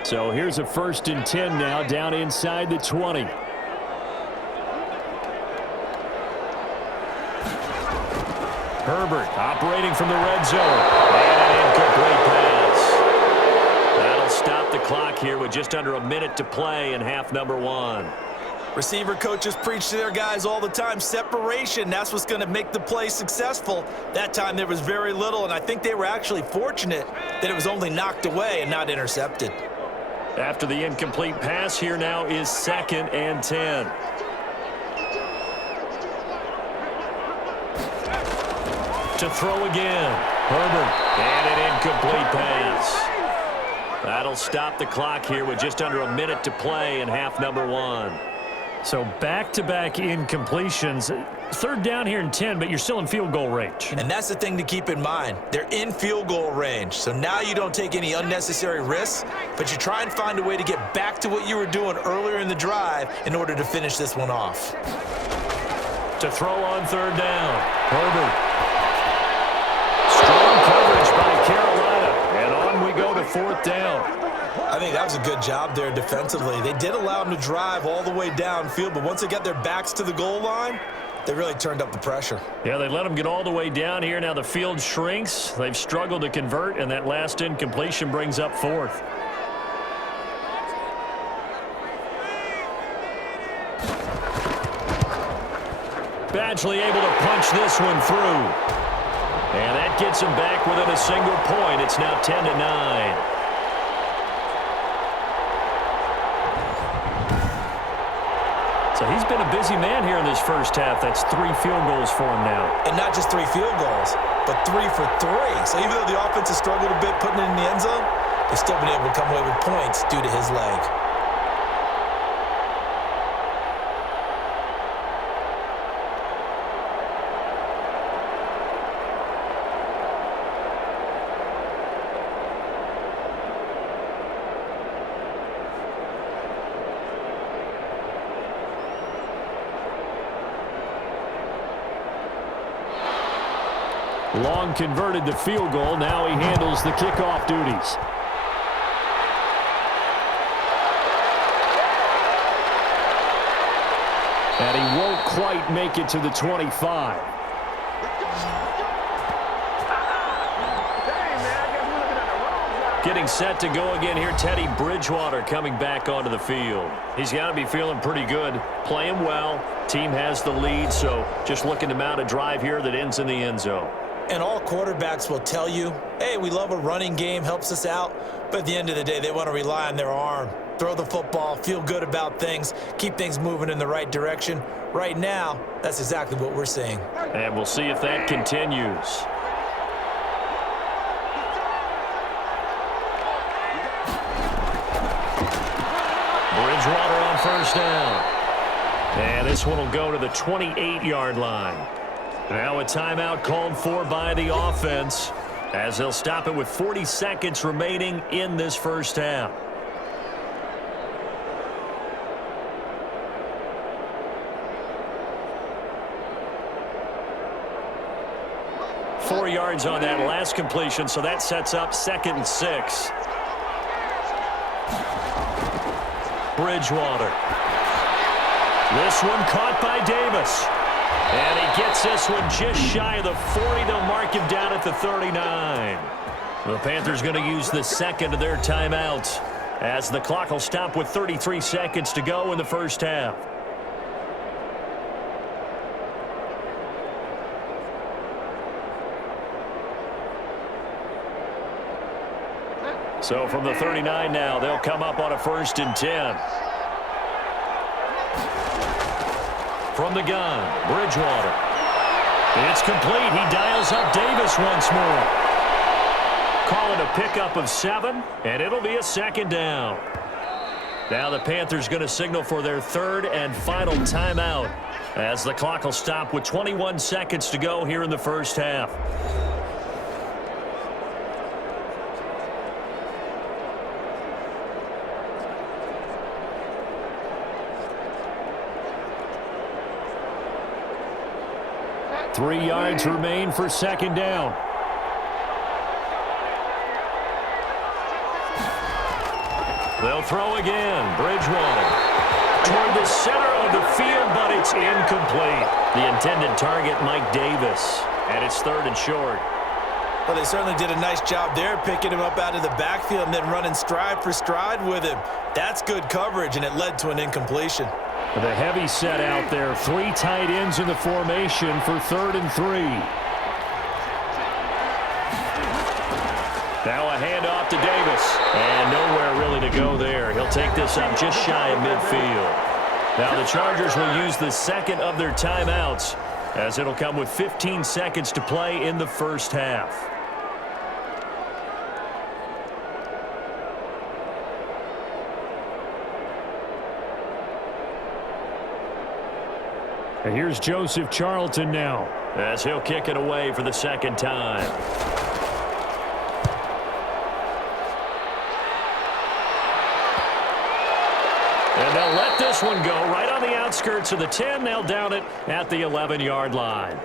So here's a 1st and 10 now down inside the 20. Herbert operating from the red zone. And an incomplete pass. That'll stop the clock here with just under a minute to play in half number one. Receiver coaches preach to their guys all the time, separation. That's what's going to make the play successful. That time there was very little, and I think they were actually fortunate that it was only knocked away and not intercepted. After the incomplete pass, here now is 2nd and 10. To throw again. Herbert. And an incomplete pass. That'll stop the clock here with just under a minute to play in half number 1. So back-to-back incompletions. 3rd down here and 10, but you're still in field goal range. And that's the thing to keep in mind. They're in field goal range. So now you don't take any unnecessary risks, but you try and find a way to get back to what you were doing earlier in the drive in order to finish this one off. To throw on 3rd down. Herbert. Strong coverage by Carolina. And on we go to 4th down. I think that was a good job there defensively. They did allow them to drive all the way downfield, but once they got their backs to the goal line, they really turned up the pressure. Yeah, they let them get all the way down here. Now the field shrinks. They've struggled to convert, and that last incompletion brings up 4th. Badgley able to punch this one through. And that gets him back within a single point. It's now 10-9. So he's been a busy man here in this first half. That's 3 field goals for him now. And not just 3 field goals, but 3 for 3. So even though the offense has struggled a bit putting it in the end zone, they've still been able to come away with points due to his leg. Long converted the field goal. Now he handles the kickoff duties. And he won't quite make it to the 25. Getting set to go again here, Teddy Bridgewater coming back onto the field. He's got to be feeling pretty good, playing well. Team has the lead, so just looking to mount a drive here that ends in the end zone. And all quarterbacks will tell you, hey, we love a running game, helps us out. But at the end of the day, they want to rely on their arm. Throw the football, feel good about things, keep things moving in the right direction. Right now, that's exactly what we're seeing. And we'll see if that continues. Bridgewater on 1st down. And this one will go to the 28-yard line. Now a timeout called for by the offense as they'll stop it with 40 seconds remaining in this first half. Four yards on that last completion, so that sets up 2nd and 6. Bridgewater. This one caught by Davis. And he gets this one just shy of the 40. They'll mark him down at the 39. The Panthers going to use the 2nd of their timeouts as the clock will stop with 33 seconds to go in the first half. So from the 39 now, they'll come up on a 1st and 10. From the gun, Bridgewater. It's complete. He dials up Davis once more. Call it a pickup of 7, and it'll be a 2nd down. Now the Panthers going to signal for their 3rd and final timeout as the clock will stop with 21 seconds to go here in the first half. Three yards remain for 2nd down. They'll throw again. Bridgewater toward the center of the field, but it's incomplete. The intended target, Mike Davis, and it's 3rd and short. Well, they certainly did a nice job there, picking him up out of the backfield and then running stride for stride with him. That's good coverage, and it led to an incompletion. The heavy set out there. 3 tight ends in the formation for 3rd and 3. Now a handoff to Davis. And nowhere really to go there. He'll take this up just shy of midfield. Now the Chargers will use the second of their timeouts, as it'll come with 15 seconds to play in the first half. And here's Joseph Charlton now, as he'll kick it away for the second time. And they'll let this one go right on the outskirts of the 10. They'll down it at the 11-yard line.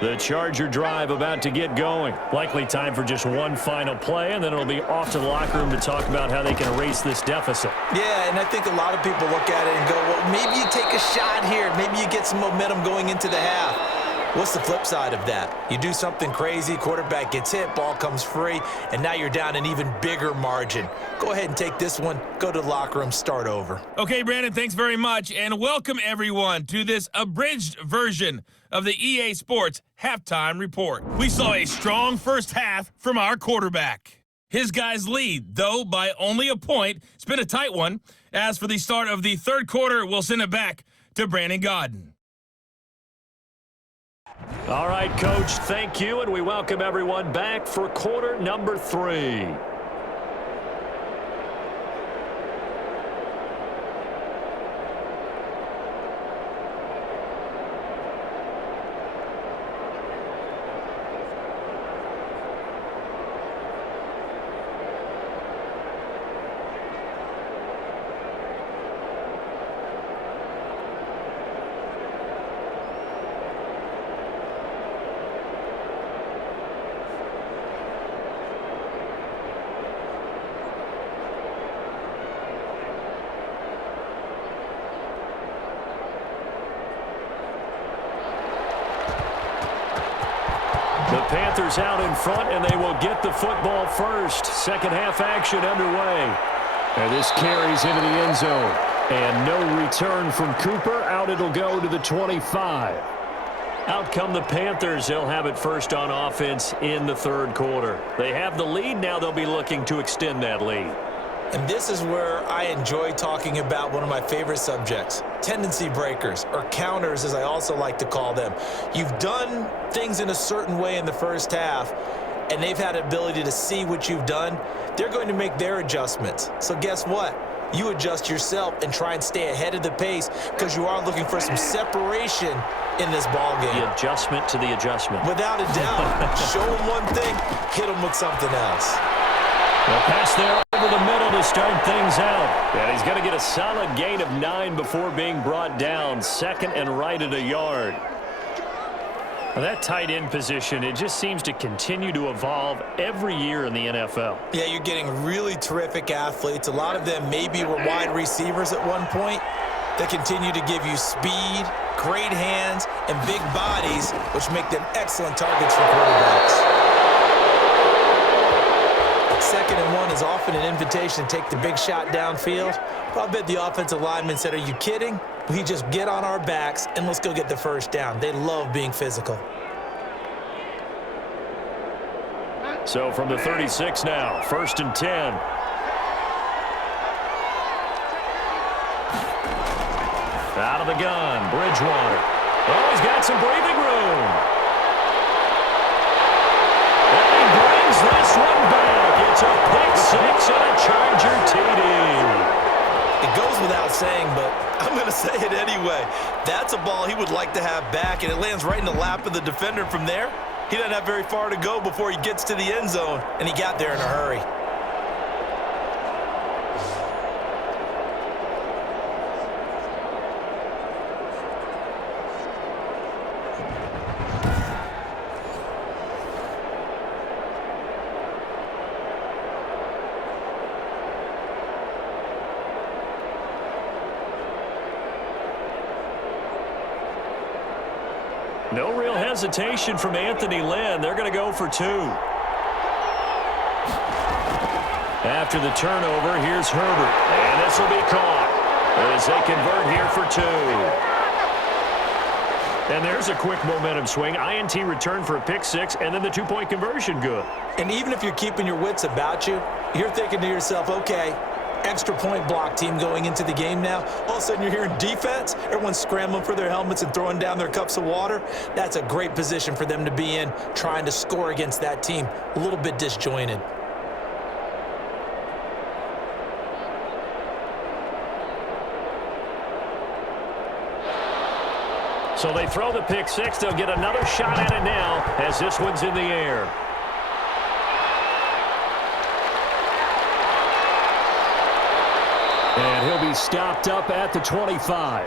The Charger drive about to get going. Likely time for just one final play, and then it'll be off to the locker room to talk about how they can erase this deficit. Yeah, and I think a lot of people look at it and go, well, maybe you take a shot here. Maybe you get some momentum going into the half. What's the flip side of that? You do something crazy, quarterback gets hit, ball comes free, and now you're down an even bigger margin. Go ahead and take this one, go to the locker room, start over. Okay, Brandon, thanks very much, and welcome everyone to this abridged version of the EA Sports Halftime Report. We saw a strong first half from our quarterback. His guys lead, though by only a point. It's been a tight one. As for the start of the third quarter, we'll send it back to Brandon Godden. All right, Coach, thank you, and we welcome everyone back for quarter number 3. The Panthers out in front, and they will get the football first. Second half action underway. And this carries into the end zone. And no return from Cooper. Out it'll go to the 25. Out come the Panthers. They'll have it first on offense in the third quarter. They have the lead. Now they'll be looking to extend that lead. And this is where I enjoy talking about one of my favorite subjects, tendency breakers, or counters as I also like to call them. You've done things in a certain way in the first half, and they've had the ability to see what you've done. They're going to make their adjustments. So guess what? You adjust yourself and try and stay ahead of the pace because you are looking for some separation in this ball game. The adjustment to the adjustment. Without a doubt. Show them one thing, hit them with something else. Well, pass there over the middle to start things out. And he's going to get a solid gain of 9 before being brought down. Second and right at a yard. Well, that tight end position, it just seems to continue to evolve every year in the NFL. Yeah, you're getting really terrific athletes. A lot of them maybe were wide receivers at one point. They continue to give you speed, great hands, and big bodies, which make them excellent targets for quarterbacks. Second and 1 is often an invitation to take the big shot downfield. But I bet the offensive lineman said, are you kidding? We just get on our backs and let's go get the first down. They love being physical. So from the 36 now, first and 10. Out of the gun, Bridgewater. Oh, he's got some breathing room. And he brings this one back. It's a pick six and a Charger TD. It goes without saying, but I'm going to say it anyway. That's a ball he would like to have back, and it lands right in the lap of the defender from there. He doesn't have very far to go before he gets to the end zone, and he got there in a hurry. No real hesitation from Anthony Lynn. They're going to go for 2. After the turnover, here's Herbert. And this will be caught as they convert here for 2. And there's a quick momentum swing. INT return for a pick 6, and then the 2-point conversion good. And even if you're keeping your wits about you, you're thinking to yourself, okay, extra point block team going into the game now. All of a sudden you're hearing defense. Everyone's scrambling for their helmets and throwing down their cups of water. That's a great position for them to be in, trying to score against that team. A little bit disjointed. So they throw the pick 6. They'll get another shot at it now as this one's in the air. And he'll be stopped up at the 25.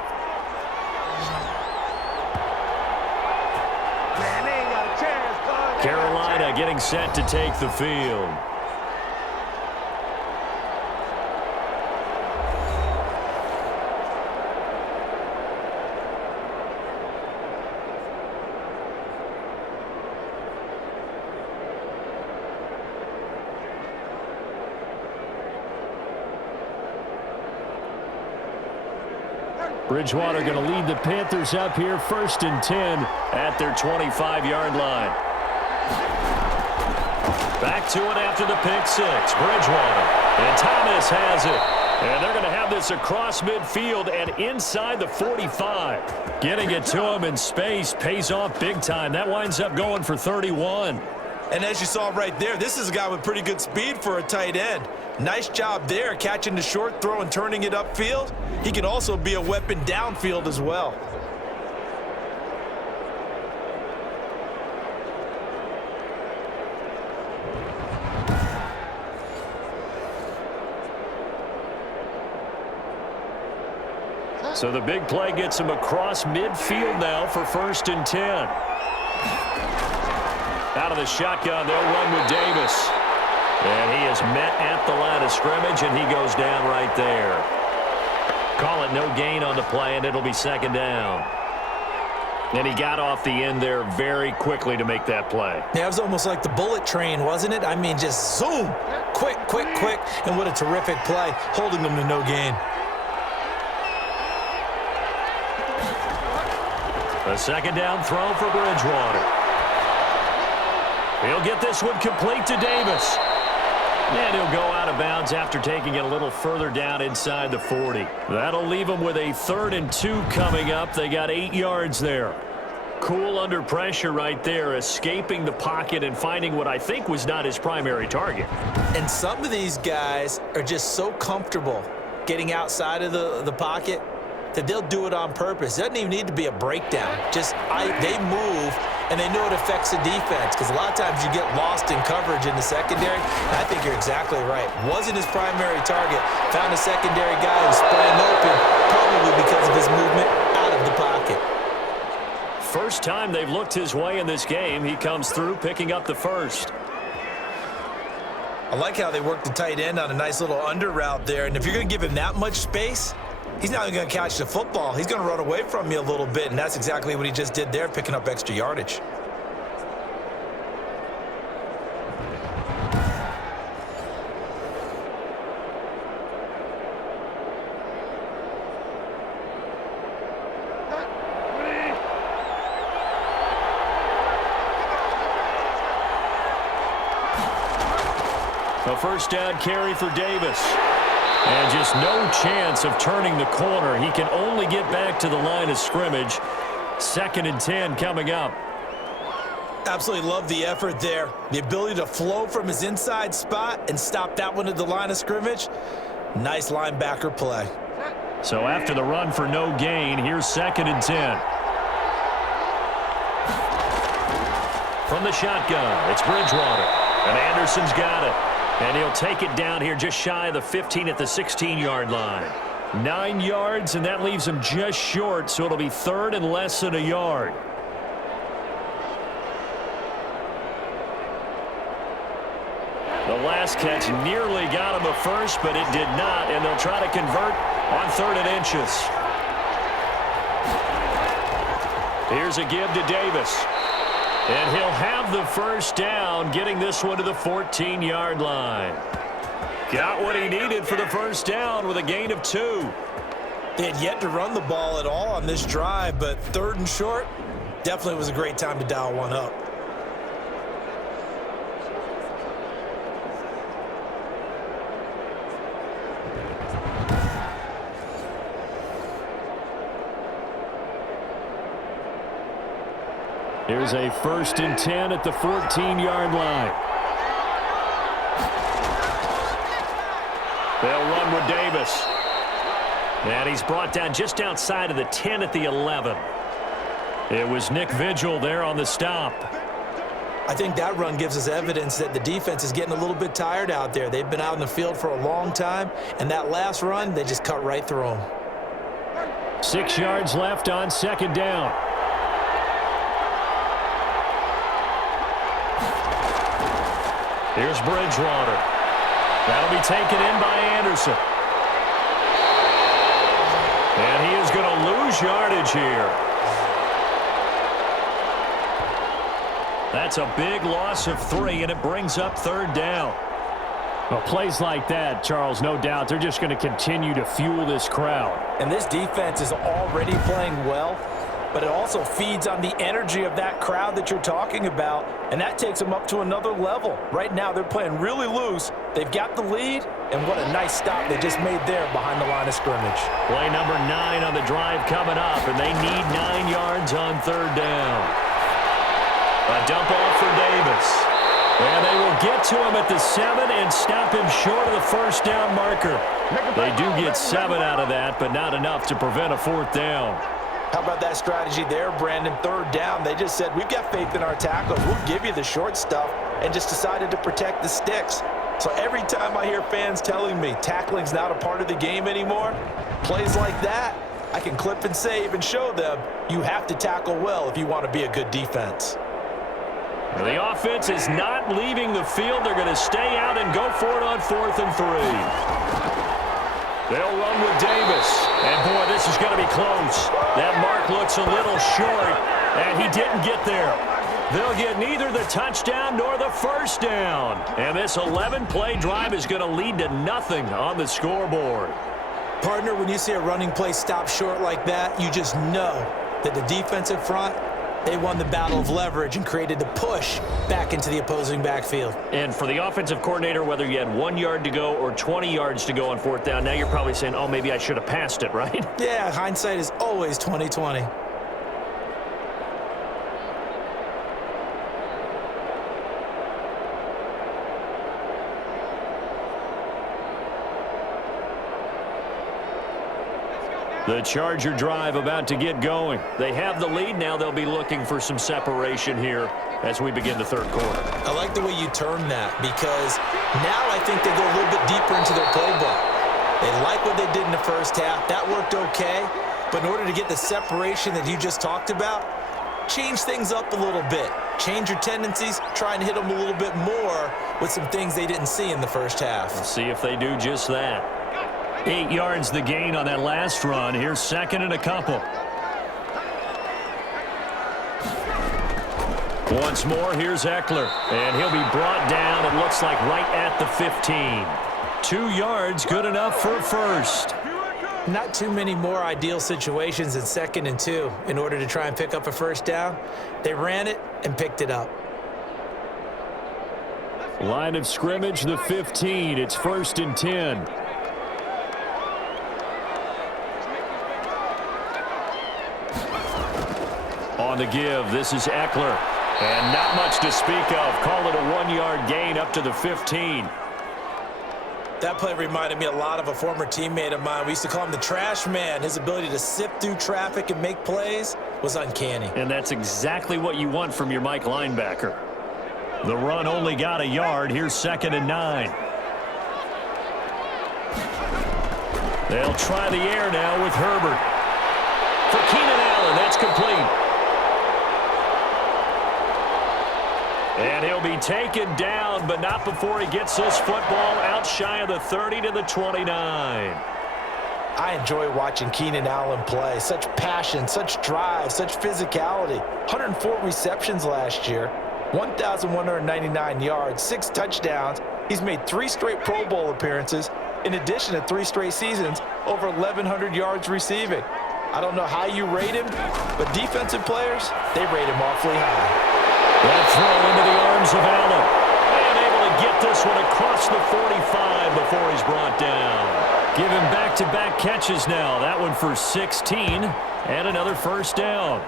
Carolina getting set to take the field. Bridgewater going to lead the Panthers up here 1st and 10 at their 25-yard line. Back to it after the pick 6. Bridgewater. And Thomas has it. And they're going to have this across midfield and inside the 45. Getting it to him in space pays off big time. That winds up going for 31. And as you saw right there, this is a guy with pretty good speed for a tight end. Nice job there, catching the short throw and turning it upfield. He can also be a weapon downfield as well. So the big play gets him across midfield now for 1st and 10. Out of the shotgun, they'll run with Davis. And he is met at the line of scrimmage, and he goes down right there. Call it no gain on the play, and it'll be 2nd down. And he got off the end there very quickly to make that play. Yeah, it was almost like the bullet train, wasn't it? I mean, just zoom. Quick, quick, quick. And what a terrific play, holding them to no gain. A 2nd down throw for Bridgewater. He'll get this one complete to Davis. And he'll go out of bounds after taking it a little further down inside the 40. That'll leave him with a 3rd and 2 coming up. They got 8 yards there. Cool under pressure right there, escaping the pocket and finding what I think was not his primary target. And some of these guys are just so comfortable getting outside of the pocket that they'll do it on purpose. It doesn't even need to be a breakdown. They move, and they know it affects the defense, because a lot of times you get lost in coverage in the secondary. And I think you're exactly right. Wasn't his primary target. Found a secondary guy who's spraying open, probably because of his movement out of the pocket. First time they've looked his way in this game. He comes through picking up the 1st. I like how they work the tight end on a nice little under route there. And if you're going to give him that much space, he's not even going to catch the football. He's going to run away from you a little bit, and that's exactly what he just did there, picking up extra yardage. A 1st down carry for Davis. And just no chance of turning the corner. He can only get back to the line of scrimmage. 2nd and 10 coming up. Absolutely love the effort there. The ability to flow from his inside spot and stop that one at the line of scrimmage. Nice linebacker play. So after the run for no gain, here's 2nd and 10. From the shotgun, it's Bridgewater. And Anderson's got it. And he'll take it down here just shy of the 15 at the 16-yard line. 9 yards, and that leaves him just short, so it'll be 3rd and less than a yard. The last catch nearly got him a 1st, but it did not, and they'll try to convert on 3rd and inches. Here's a give to Davis. And he'll have the first down, getting this one to the 14-yard line. Got what he needed for the first down with a gain of 2. They had yet to run the ball at all on this drive, but 3rd and short definitely was a great time to dial one up. Here's a 1st and 10 at the 14-yard line. They'll run with Davis. And he's brought down just outside of the 10 at the 11. It was Nick Vigil there on the stop. I think that run gives us evidence that the defense is getting a little bit tired out there. They've been out in the field for a long time, and that last run, they just cut right through them. 6 yards left on 2nd down. Here's Bridgewater. That'll be taken in by Anderson. And he is going to lose yardage here. That's a big loss of 3, and it brings up 3rd down. Well, plays like that, Charles, no doubt, they're just going to continue to fuel this crowd. And this defense is already playing well, but it also feeds on the energy of that crowd that you're talking about, and that takes them up to another level. Right now, they're playing really loose. They've got the lead, and what a nice stop they just made there behind the line of scrimmage. Play number 9 on the drive coming up, and they need 9 yards on 3rd down. A dump off for Davis. And they will get to him at the 7 and stop him short of the first down marker. They do get 7 out of that, but not enough to prevent a 4th down. How about that strategy there, Brandon? 3rd down, they just said, we've got faith in our tackles. We'll give you the short stuff, and just decided to protect the sticks. So every time I hear fans telling me tackling's not a part of the game anymore, plays like that, I can clip and save and show them you have to tackle well if you want to be a good defense. The offense is not leaving the field. They're going to stay out and go for it on 4th and 3. They'll run with Davis. And, boy, this is going to be close. That mark looks a little short, and he didn't get there. They'll get neither the touchdown nor the first down. And this 11-play drive is going to lead to nothing on the scoreboard. Partner, when you see a running play stop short like that, you just know that the defensive front, they won the battle of leverage and created the push back into the opposing backfield. And for the offensive coordinator, whether you had 1 yard to go or 20 yards to go on 4th down, now you're probably saying, oh, maybe I should have passed it, right? Yeah, hindsight is always 20/20. The Charger drive about to get going. They have the lead now. They'll be looking for some separation here as we begin the 3rd quarter. I like the way you term that, because now I think they go a little bit deeper into their playbook. They like what they did in the first half. That worked okay. But in order to get the separation that you just talked about, change things up a little bit. Change your tendencies. Try and hit them a little bit more with some things they didn't see in the first half. Let's see if they do just that. 8 yards the gain on that last run. Here's 2nd and a couple. Once more, here's Eckler. And he'll be brought down, it looks like, right at the 15. 2 yards, good enough for a first. Not too many more ideal situations in 2nd and 2 in order to try and pick up a first down. They ran it and picked it up. Line of scrimmage, the 15. It's 1st and 10. On the give, this is Eckler. And not much to speak of. Call it a 1-yard gain up to the 15. That play reminded me a lot of a former teammate of mine. We used to call him the trash man. His ability to sift through traffic and make plays was uncanny. And that's exactly what you want from your Mike linebacker. The run only got a yard. Here's 2nd and 9. They'll try the air now with Herbert. For Keenan Allen, that's complete. And he'll be taken down, but not before he gets this football out shy of the 30 to the 29. I enjoy watching Keenan Allen play. Such passion, such drive, such physicality. 104 receptions last year, 1,199 yards, 6 touchdowns. He's made 3 straight Pro Bowl appearances, in addition to 3 straight seasons, over 1,100 yards receiving. I don't know how you rate him, but defensive players, they rate him awfully high. That throw into the arms of Allen. And able to get this one across the 45 before he's brought down. Give him back-to-back catches now. That one for 16 and another first down.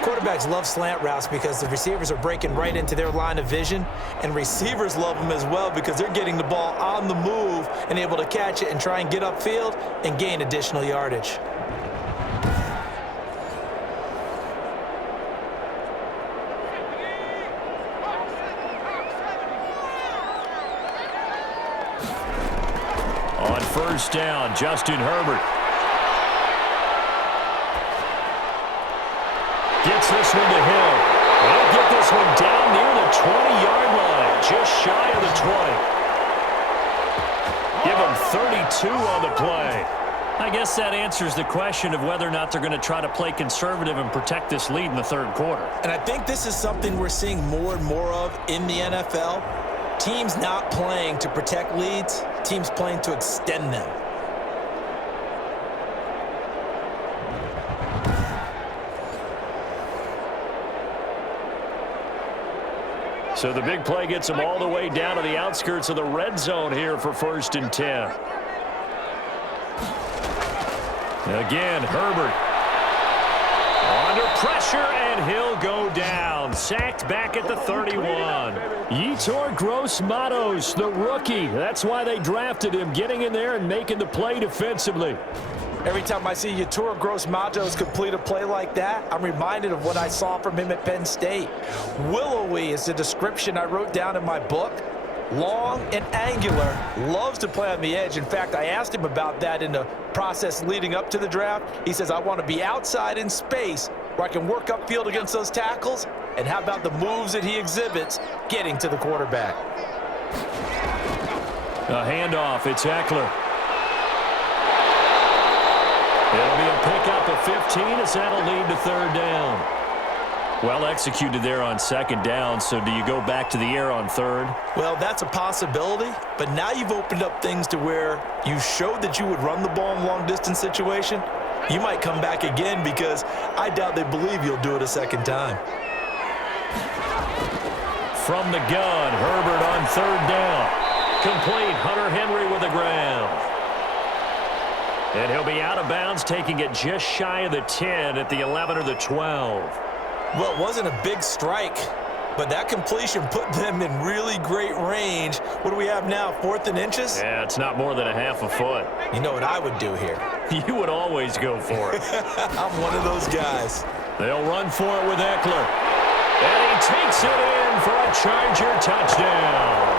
Quarterbacks love slant routes because the receivers are breaking right into their line of vision, and receivers love them as well because they're getting the ball on the move and able to catch it and try and get upfield and gain additional yardage. On first down, Justin Herbert. Gets this one to Hill. He'll get this one down near the 20-yard line, just shy of the 20. Give him 32 on the play. I guess that answers the question of whether or not they're going to try to play conservative and protect this lead in the third quarter. And I think this is something we're seeing more and more of in the NFL. Teams not playing to protect leads, teams playing to extend them. So the big play gets him all the way down to the outskirts of the red zone here for 1st and 10. Again, Herbert. Under pressure, and he'll go down. Sacked back at the 31. Yetur Gross-Matos, the rookie. That's why they drafted him, getting in there and making the play defensively. Every time I see Yetur Gross-Matos complete a play like that, I'm reminded of what I saw from him at Penn State. Willowy is the description I wrote down in my book. Long and angular, loves to play on the edge. In fact, I asked him about that in the process leading up to the draft. He says, I want to be outside in space where I can work upfield against those tackles. And how about the moves that he exhibits getting to the quarterback? A handoff, it's Eckler. It'll be a pickup of 15 as that'll lead to 3rd down. Well executed there on 2nd down, so do you go back to the air on 3rd? Well, that's a possibility, but now you've opened up things to where you showed that you would run the ball in long-distance situation. You might come back again because I doubt they believe you'll do it a 2nd time. From the gun, Herbert on 3rd down. Complete, Hunter Henry with the ground. And he'll be out of bounds, taking it just shy of the 10 at the 11 or the 12. Well, it wasn't a big strike, but that completion put them in really great range. What do we have now, 4th and inches? Yeah, it's not more than a half a foot. You know what I would do here? You would always go for it. I'm one of those guys. They'll run for it with Eckler. And he takes it in for a Charger touchdown.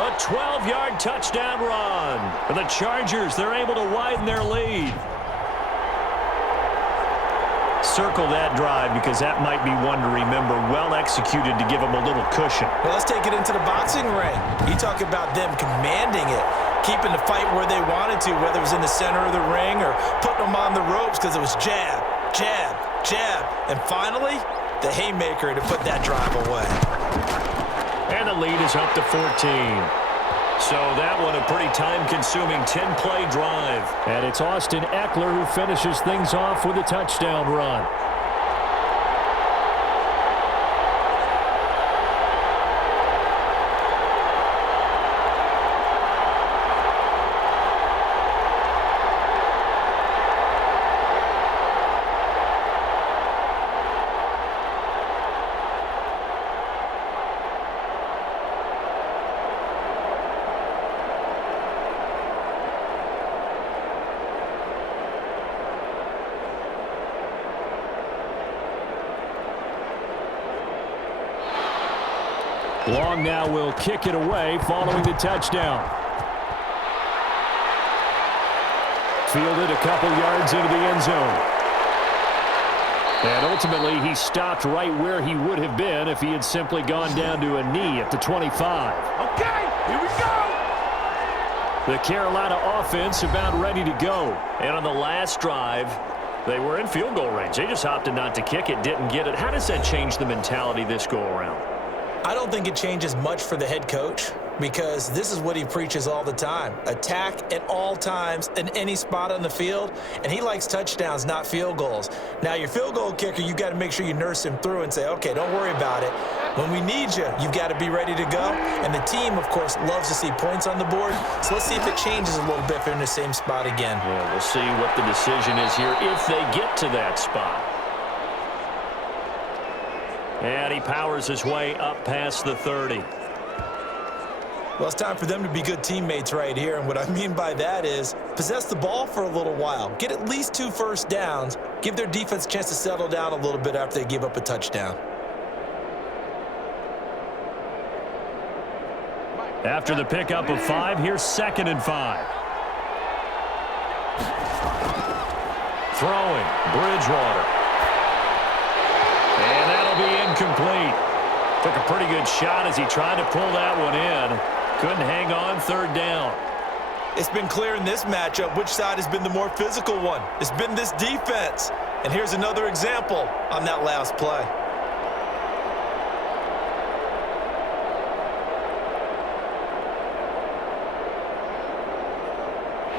A 12-yard touchdown run. For the Chargers, they're able to widen their lead. Circle that drive because that might be one to remember. Well executed to give them a little cushion. Well, let's take it into the boxing ring. You talk about them commanding it, keeping the fight where they wanted to, whether it was in the center of the ring or putting them on the ropes because it was jab, jab, jab. And finally, the haymaker to put that drive away. And the lead is up to 14. So that one a pretty time-consuming 10-play drive. And it's Austin Eckler who finishes things off with a touchdown run. Long now will kick it away following the touchdown. Fielded a couple yards into the end zone. And ultimately, he stopped right where he would have been if he had simply gone down to a knee at the 25. Okay, here we go. The Carolina offense about ready to go. And on the last drive, they were in field goal range. They just opted not to kick it, didn't get it. How does that change the mentality this go-around? I don't think it changes much for the head coach because this is what he preaches all the time. Attack at all times in any spot on the field, and he likes touchdowns, not field goals. Now, your field goal kicker, you've got to make sure you nurse him through and say, okay, don't worry about it. When we need you, you've got to be ready to go. And the team, of course, loves to see points on the board. So let's see if it changes a little bit if they're in the same spot again. Yeah, we'll see what the decision is here if they get to that spot. And he powers his way up past the 30. Well, it's time for them to be good teammates right here. And what I mean by that is possess the ball for a little while. Get at least 2 first downs. Give their defense a chance to settle down a little bit after they give up a touchdown. After the pickup of 5, here's 2nd and 5. Throwing, Bridgewater. And that'll be incomplete. Took a pretty good shot as he tried to pull that one in. Couldn't hang on, 3rd down. It's been clear in this matchup which side has been the more physical one. It's been this defense. And here's another example on that last play.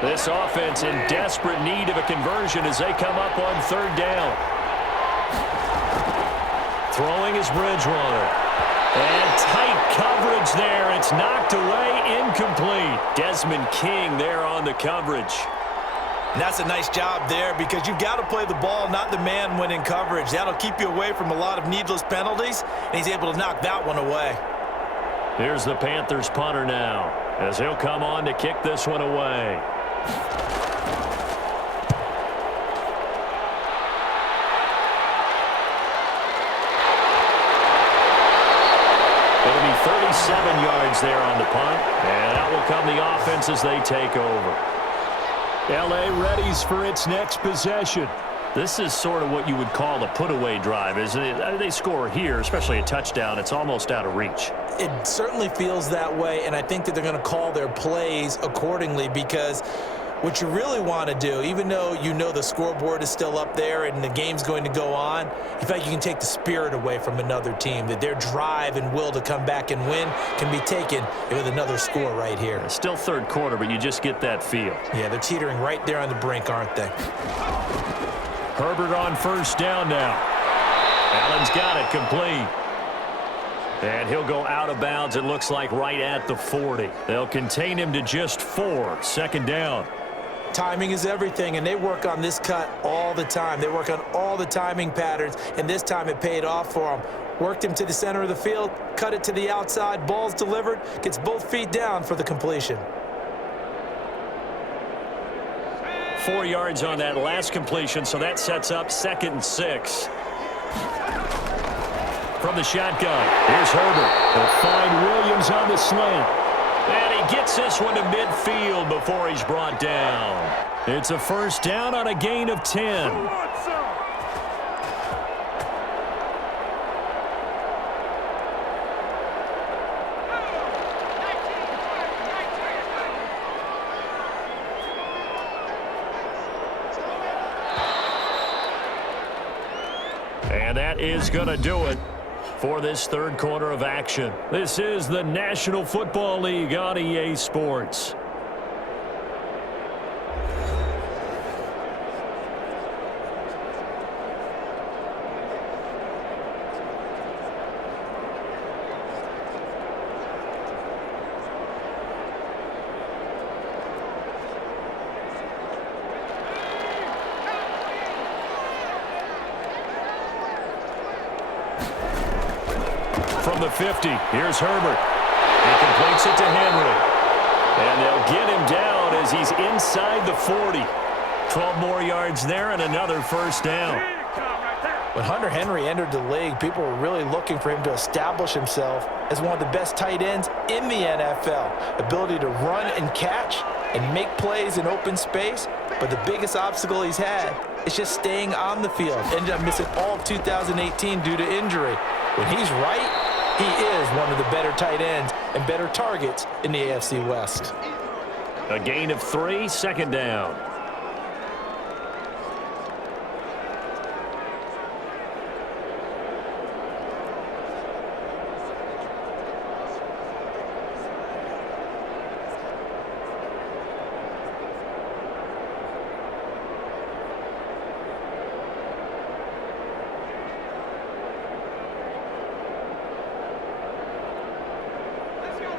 This offense in desperate need of a conversion as they come up on 3rd down. Throwing is Bridgewater. And tight coverage there. It's knocked away, incomplete. Desmond King there on the coverage. And that's a nice job there because you've got to play the ball, not the man when in coverage. That'll keep you away from a lot of needless penalties, and he's able to knock that one away. Here's the Panthers punter now as he'll come on to kick this one away. It'll be 37 yards there on the punt, and that will come the offense as they take over. L.A. readies for its next possession. This is sort of what you would call a put-away drive, isn't it? They score here, especially a touchdown. It's almost out of reach. It certainly feels that way, and I think that they're going to call their plays accordingly because what you really want to do, even though you know the scoreboard is still up there and the game's going to go on, in fact, you can take the spirit away from another team, that their drive and will to come back and win can be taken with another score right here. It's still 3rd quarter, but you just get that feel. Yeah, they're teetering right there on the brink, aren't they? Herbert on 1st down now. Allen's got it complete. And he'll go out of bounds, it looks like, right at the 40. They'll contain him to just 4. 2nd down. Timing is everything, and they work on this cut all the time. They work on all the timing patterns, and this time it paid off for them. Worked him to the center of the field, cut it to the outside, ball's delivered, gets both feet down for the completion. 4 yards on that last completion, so that sets up 2nd and 6. From the shotgun, here's Herbert. He'll find Williams on the slant. And he gets this one to midfield before he's brought down. It's a 1st down on a gain of 10. And that is going to do it for this 3rd quarter of action. This is the National Football League on EA Sports. From the 50, here's Herbert. He completes it to Henry. And they'll get him down as he's inside the 40. 12 more yards there and another 1st down. When Hunter Henry entered the league, people were really looking for him to establish himself as one of the best tight ends in the NFL. Ability to run and catch and make plays in open space. But the biggest obstacle he's had It's just staying on the field. Ended up missing all of 2018 due to injury. When he's right, he is one of the better tight ends and better targets in the AFC West. A gain of 3, second down.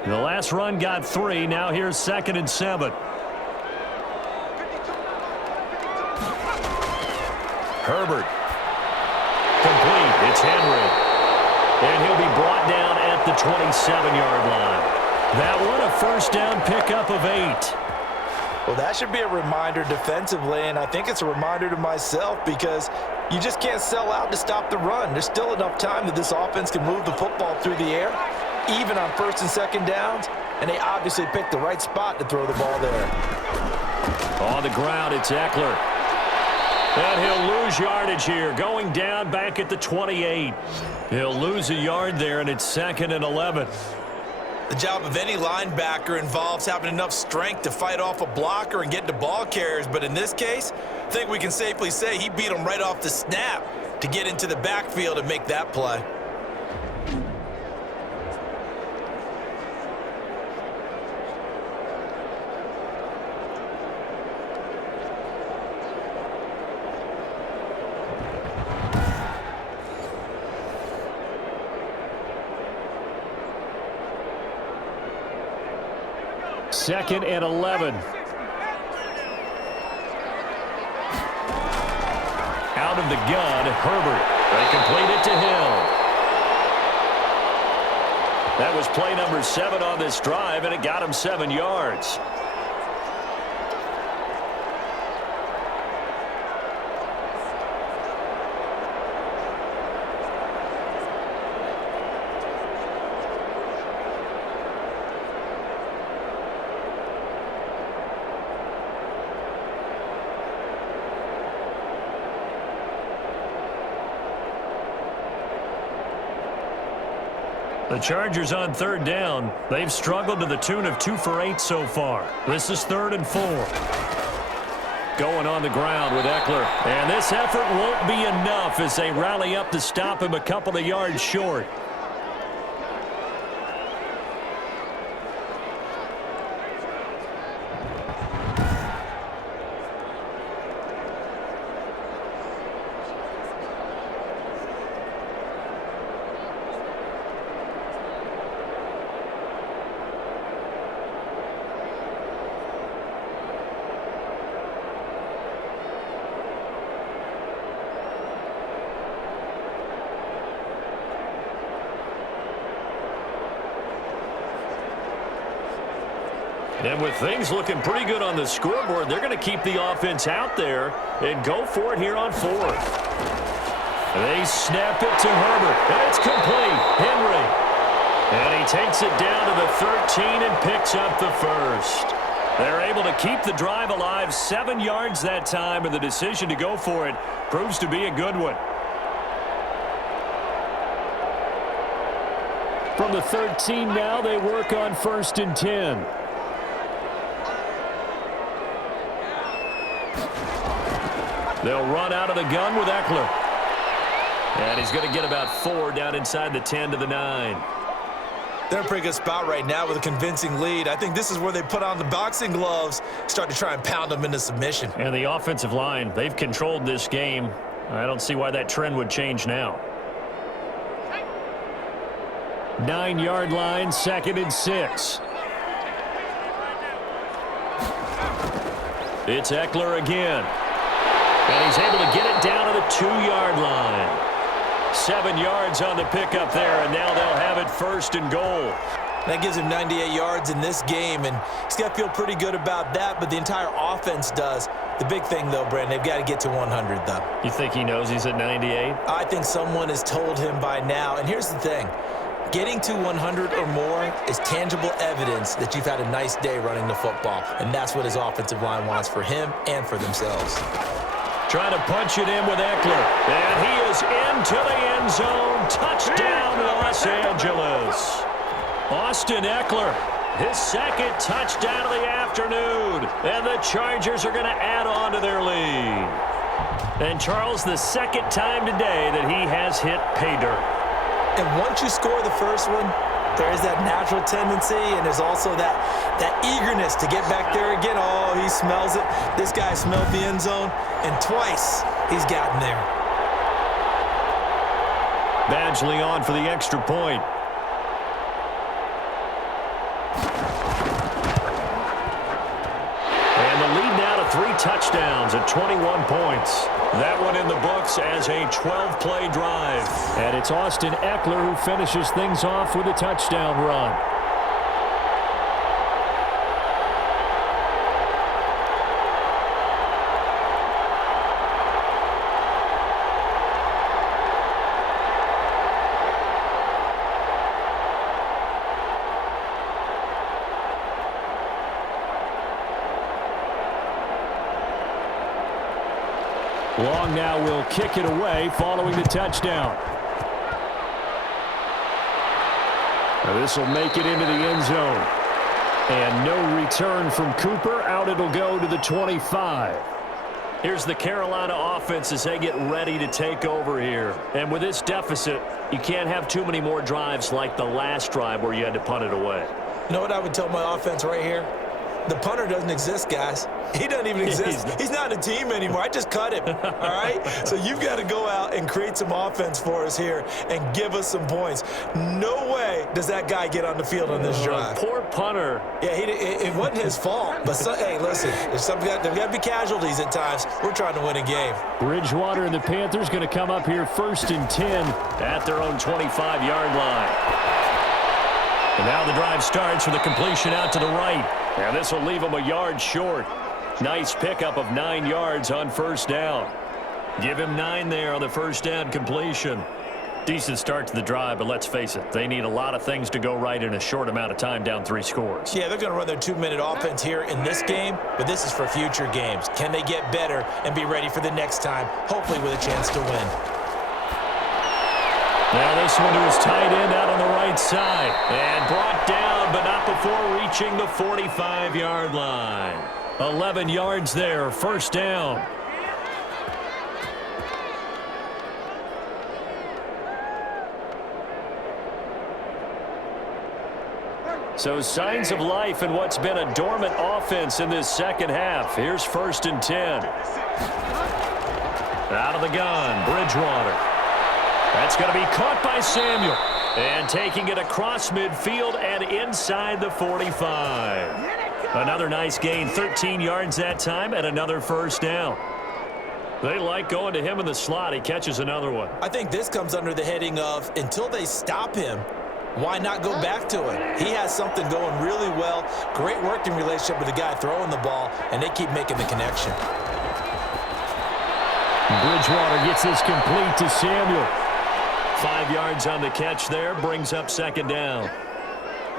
The last run got 3. Now here's 2nd and 7. Herbert. Complete. It's Henry. And he'll be brought down at the 27-yard line. That one a first down pickup of 8. Well, that should be a reminder defensively, and I think it's a reminder to myself because you just can't sell out to stop the run. There's still enough time that this offense can move the football through the air, even on 1st and 2nd downs, and they obviously picked the right spot to throw the ball there. On the ground, it's Eckler. And he'll lose yardage here, going down back at the 28. He'll lose a yard there, and it's 2nd and 11. The job of any linebacker involves having enough strength to fight off a blocker and get to ball carriers, but in this case, I think we can safely say he beat him right off the snap to get into the backfield and make that play. Second and 11. Out of the gun, Herbert. They complete it to Hill. That was play number 7 on this drive, and it got him 7 yards. The Chargers on 3rd down. They've struggled to the tune of 2 for 8 so far. This is 3rd and 4. Going on the ground with Eckler. And this effort won't be enough as they rally up to stop him a couple of yards short. And with things looking pretty good on the scoreboard, they're going to keep the offense out there and go for it here on 4th. They snap it to Herbert, and it's complete. Henry. And he takes it down to the 13 and picks up the first. They're able to keep the drive alive, 7 yards that time, and the decision to go for it proves to be a good one. From the 13 now, they work on 1st and 10. They'll run out of the gun with Eckler. And he's going to get about 4 down inside the 10 to the 9. They're in a pretty good spot right now with a convincing lead. I think this is where they put on the boxing gloves, start to try and pound them into submission. And the offensive line, they've controlled this game. I don't see why that trend would change now. 9-yard line, 2nd and 6. It's Eckler again. And he's able to get it down to the 2-yard line. 7 yards on the pickup there, and now they'll have it 1st and goal. That gives him 98 yards in this game, and he's got to feel pretty good about that, but the entire offense does. The big thing, though, Brandon, they've got to get to 100, though. You think he knows he's at 98? I think someone has told him by now, and here's the thing. Getting to 100 or more is tangible evidence that you've had a nice day running the football, and that's what his offensive line wants for him and for themselves. Trying to punch it in with Eckler. And he is into the end zone. Touchdown, Los Angeles. Austin Eckler, his second touchdown of the afternoon. And the Chargers are going to add on to their lead. And Charles, the second time today that he has hit pay dirt. And once you score the first one, there is that natural tendency, and there's also that eagerness to get back there again. Oh, he smells it. This guy smelled the end zone, and twice he's gotten there. Badgley on for the extra point. And the lead now to 3 touchdowns at 21 points. That one in the books as a 12-play drive. And it's Austin Eckler who finishes things off with a touchdown run. Long now will kick it away following the touchdown. Now this will make it into the end zone. And no return from Cooper. Out it'll go to the 25. Here's the Carolina offense as they get ready to take over here. And with this deficit, you can't have too many more drives like the last drive where you had to punt it away. You know what I would tell my offense right here? The punter doesn't exist, guys. He doesn't even exist. He's not a team anymore. I just cut him, all right? So you've got to go out and create some offense for us here and give us some points. No way does that guy get on the field on this drive. Poor punter. Yeah, it wasn't his fault. But, hey, listen, there's got to be casualties at times. We're trying to win a game. Bridgewater and the Panthers going to come up here 1st and 10 at their own 25-yard line. And now the drive starts with a completion out to the right. And this will leave him a yard short. Nice pickup of 9 yards on first down. Give him 9 there on the first down completion. Decent start to the drive, but let's face it, they need a lot of things to go right in a short amount of time, down 3 scores. Yeah, they're going to run their 2-minute offense here in this game, but this is for future games. Can they get better and be ready for the next time, hopefully with a chance to win? Now this one to his tight end out on the right side. And brought down, but not before reaching the 45-yard line. 11 yards there, first down. So signs of life in what's been a dormant offense in this second half. Here's 1st and 10. Out of the gun, Bridgewater. That's going to be caught by Samuel. And taking it across midfield and inside the 45. Another nice gain, 13 yards that time, and another first down. They like going to him in the slot. He catches another one. I think this comes under the heading of, until they stop him, why not go back to it? He has something going really well. Great working relationship with the guy throwing the ball, and they keep making the connection. Bridgewater gets this complete to Samuel. 5 yards on the catch there, brings up second down.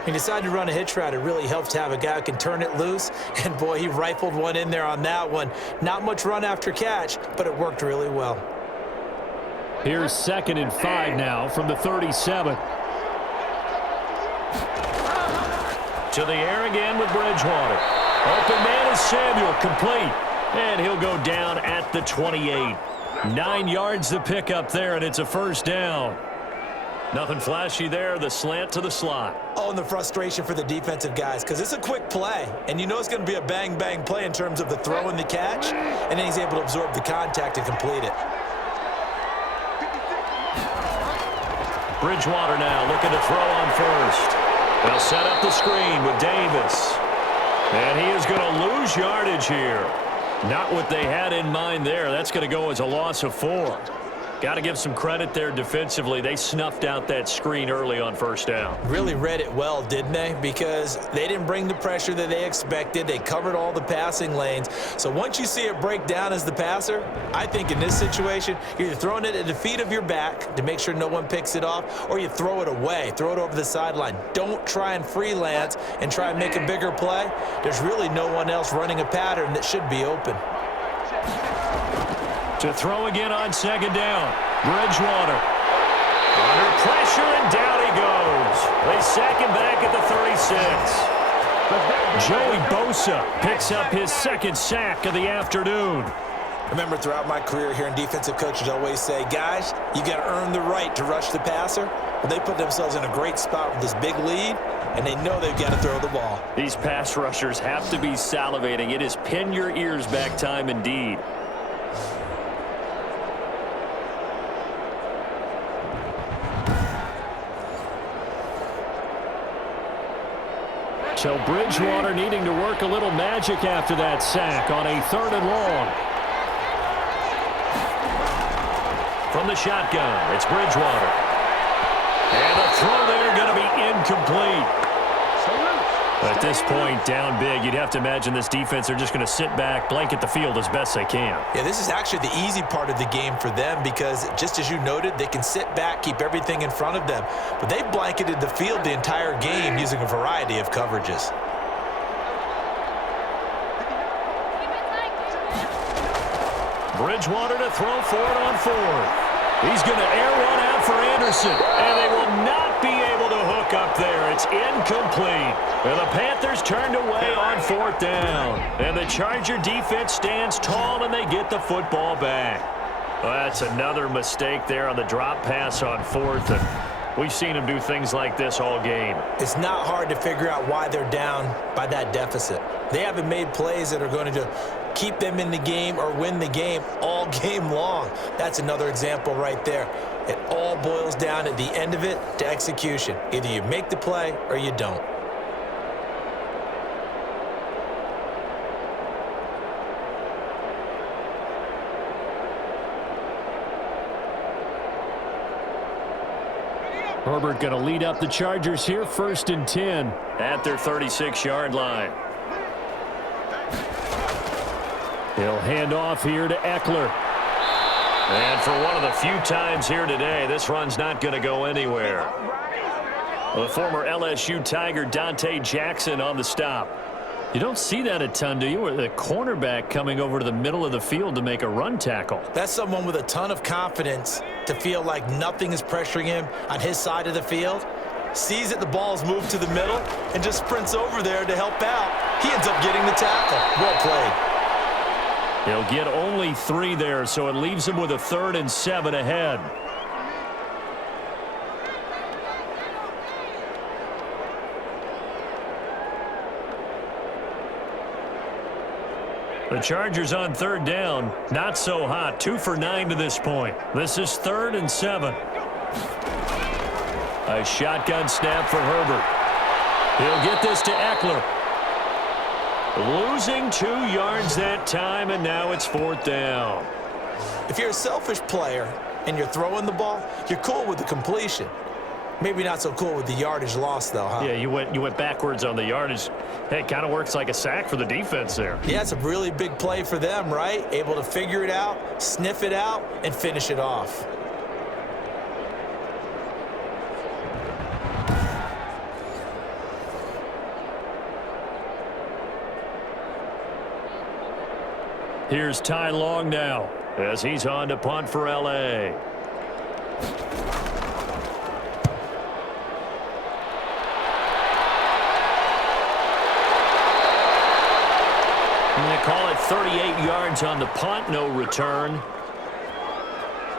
He decided to run a hitch route. It really helps to have a guy who can turn it loose. And, boy, he rifled one in there on that one. Not much run after catch, but it worked really well. Here's 2nd and 5 now from the 37. To the air again with Bridgewater. Open man is Samuel, complete. And he'll go down at the 28. 9 yards to pick up there, and it's a first down. Nothing flashy there, the slant to the slot. Oh, and the frustration for the defensive guys, because it's a quick play. And you know it's going to be a bang-bang play in terms of the throw and the catch, and then he's able to absorb the contact and complete it. Bridgewater now looking to throw on first. They'll set up the screen with Davis. And he is going to lose yardage here. Not what they had in mind there. That's going to go as a loss of 4. Got to give some credit there defensively. They snuffed out that screen early on first down. Really read it well, didn't they? Because they didn't bring the pressure that they expected. They covered all the passing lanes. So once you see it break down as the passer, I think in this situation, you're either throwing it at the feet of your back to make sure no one picks it off, or you throw it away, throw it over the sideline. Don't try and freelance and try and make a bigger play. There's really no one else running a pattern that should be open. To throw again on second down. Bridgewater. Under pressure, and down he goes. They sack him back at the 36. Joey Bosa picks up his second sack of the afternoon. Remember, throughout my career, hearing defensive coaches always say, guys, you got to earn the right to rush the passer. Well, they put themselves in a great spot with this big lead, and they know they've got to throw the ball. These pass rushers have to be salivating. It is pin your ears back time indeed. So Bridgewater needing to work a little magic after that sack on a 3rd and long. From the shotgun, it's Bridgewater. And the throw there going to be incomplete. At this point, down big, you'd have to imagine this defense are just going to sit back, blanket the field as best they can. Yeah, this is actually the easy part of the game for them because, just as you noted, they can sit back, keep everything in front of them. But they blanketed the field the entire game using a variety of coverages. Bridgewater to throw for it on 4th. He's going to air one out for Anderson, and they will not be able to hook up there. It's incomplete. And the Panthers turned away on 4th down. And the Charger defense stands tall, and they get the football back. Well, that's another mistake there on the drop pass on 4th, and we've seen them do things like this all game. It's not hard to figure out why they're down by that deficit. They haven't made plays that are going to keep them in the game or win the game all game long. That's another example right there. It all boils down at the end of it to execution. Either you make the play or you don't. Herbert going to lead up the Chargers here, 1st and 10 at their 36-yard line. He'll hand off here to Eckler. And for one of the few times here today, this run's not going to go anywhere. The former LSU Tiger Dante Jackson on the stop. You don't see that a ton, do you? With a cornerback coming over to the middle of the field to make a run tackle. That's someone with a ton of confidence to feel like nothing is pressuring him on his side of the field. Sees that the ball's moved to the middle and just sprints over there to help out. He ends up getting the tackle. Well played. He'll get only 3 there, so it leaves him with a 3rd and 7 ahead. The Chargers on 3rd down, not so hot. 2 for 9 to this point. This is 3rd and 7. A shotgun snap for Herbert. He'll get this to Eckler. Losing 2 yards that time, and now it's 4th down. If you're a selfish player and you're throwing the ball, you're cool with the completion. Maybe not so cool with the yardage loss, though, huh? Yeah, you went backwards on the yardage. Hey, it kind of works like a sack for the defense there. Yeah, it's a really big play for them, right? Able to figure it out, sniff it out, and finish it off. Here's Ty Long now as he's on to punt for L.A. And they call it 38 yards on the punt, no return.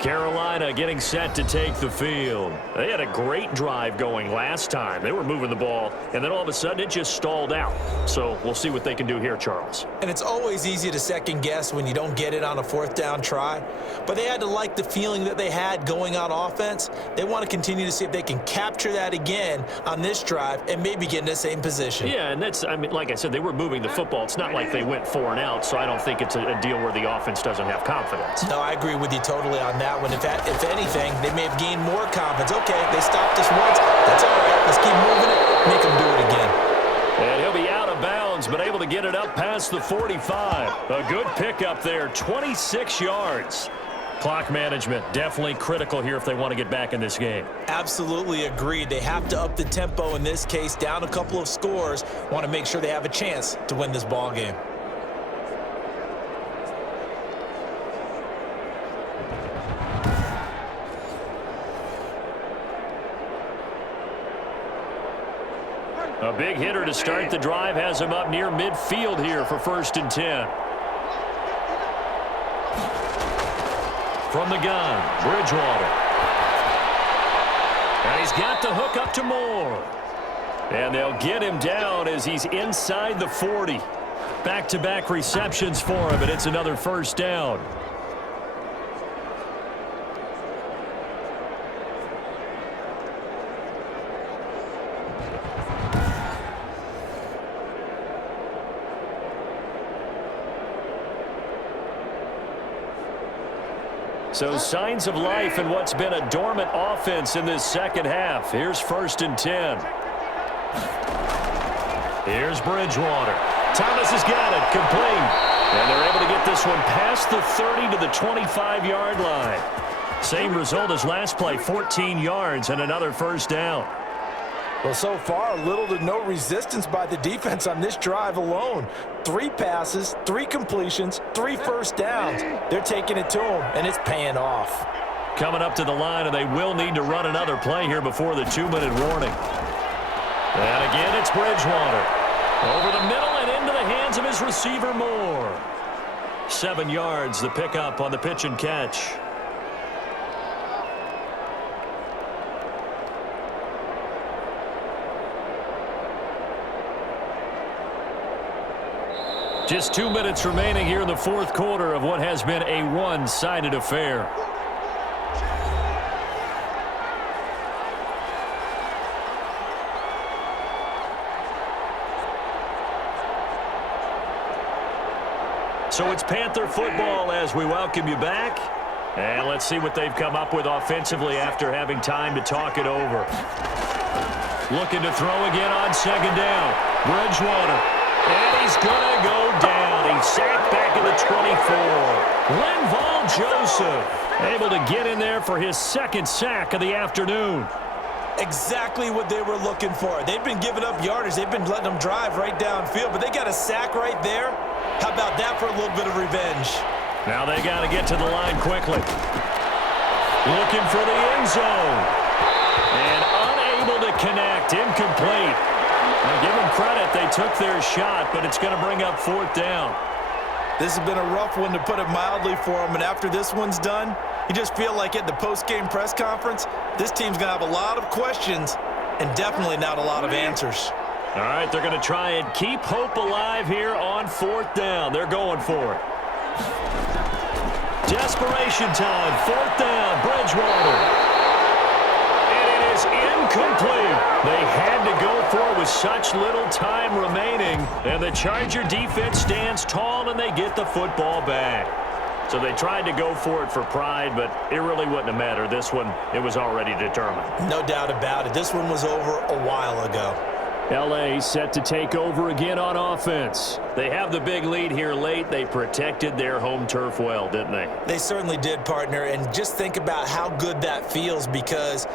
Carolina getting set to take the field. They had a great drive going last time. They were moving the ball, and then all of a sudden it just stalled out. So we'll see what they can do here, Charles. And it's always easy to second guess when you don't get it on a 4th down try. But they had to like the feeling that they had going on offense. They want to continue to see if they can capture that again on this drive and maybe get in the same position. Yeah, and that's, I mean, like I said, they were moving the football. It's not like they went 4 and out, so I don't think it's a deal where the offense doesn't have confidence. No, I agree with you totally on that one. If anything, they may have gained more confidence. Okay, they stopped us once. That's all right. Let's keep moving it. Make them do it again. And he'll be out of bounds, but able to get it up past the 45. A good pickup there, 26 yards. Clock management definitely critical here if they want to get back in this game. Absolutely agreed. They have to up the tempo in this case, down a couple of scores. Want to make sure they have a chance to win this ball game. A big hitter to start the drive has him up near midfield here for 1st and 10. From the gun, Bridgewater. And he's got the hook up to Moore. And they'll get him down as he's inside the 40. Back-to-back receptions for him, and it's another 1st down. So signs of life in what's been a dormant offense in this second half. Here's 1st and 10. Here's Bridgewater. Thomas has got it, complete. And they're able to get this one past the 30 to the 25-yard line. Same result as last play, 14 yards and another 1st down. Well, so far, little to no resistance by the defense on this drive alone. 3 passes, 3 completions, 3 first downs. They're taking it to them, and it's paying off. Coming up to the line, and they will need to run another play here before the 2-minute warning. And again, it's Bridgewater. Over the middle and into the hands of his receiver, Moore. 7 yards, the pickup on the pitch and catch. Just 2 minutes remaining here in the 4th quarter of what has been a one-sided affair. So it's Panther football as we welcome you back. And let's see what they've come up with offensively after having time to talk it over. Looking to throw again on 2nd down. Bridgewater. And he's going to go down. He's sacked back at the 24. Linval Joseph able to get in there for his 2nd sack of the afternoon. Exactly what they were looking for. They've been giving up yardage. They've been letting them drive right downfield, but they got a sack right there. How about that for a little bit of revenge? Now they got to get to the line quickly. Looking for the end zone. And unable to connect. Incomplete. Now give them credit. They took their shot, but it's going to bring up 4th down. This has been a rough one, to put it mildly, for them. And after this one's done, you just feel like at the post-game press conference, this team's going to have a lot of questions and definitely not a lot of answers. All right, they're going to try and keep hope alive here on 4th down. They're going for it. Desperation time. 4th down. Bridgewater. Incomplete. They had to go for it with such little time remaining. And the Charger defense stands tall, and they get the football back. So they tried to go for it for pride, but it really wouldn't have mattered. This one, it was already determined. No doubt about it. This one was over a while ago. L.A. set to take over again on offense. They have the big lead here late. They protected their home turf well, didn't they? They certainly did, partner. And just think about how good that feels, because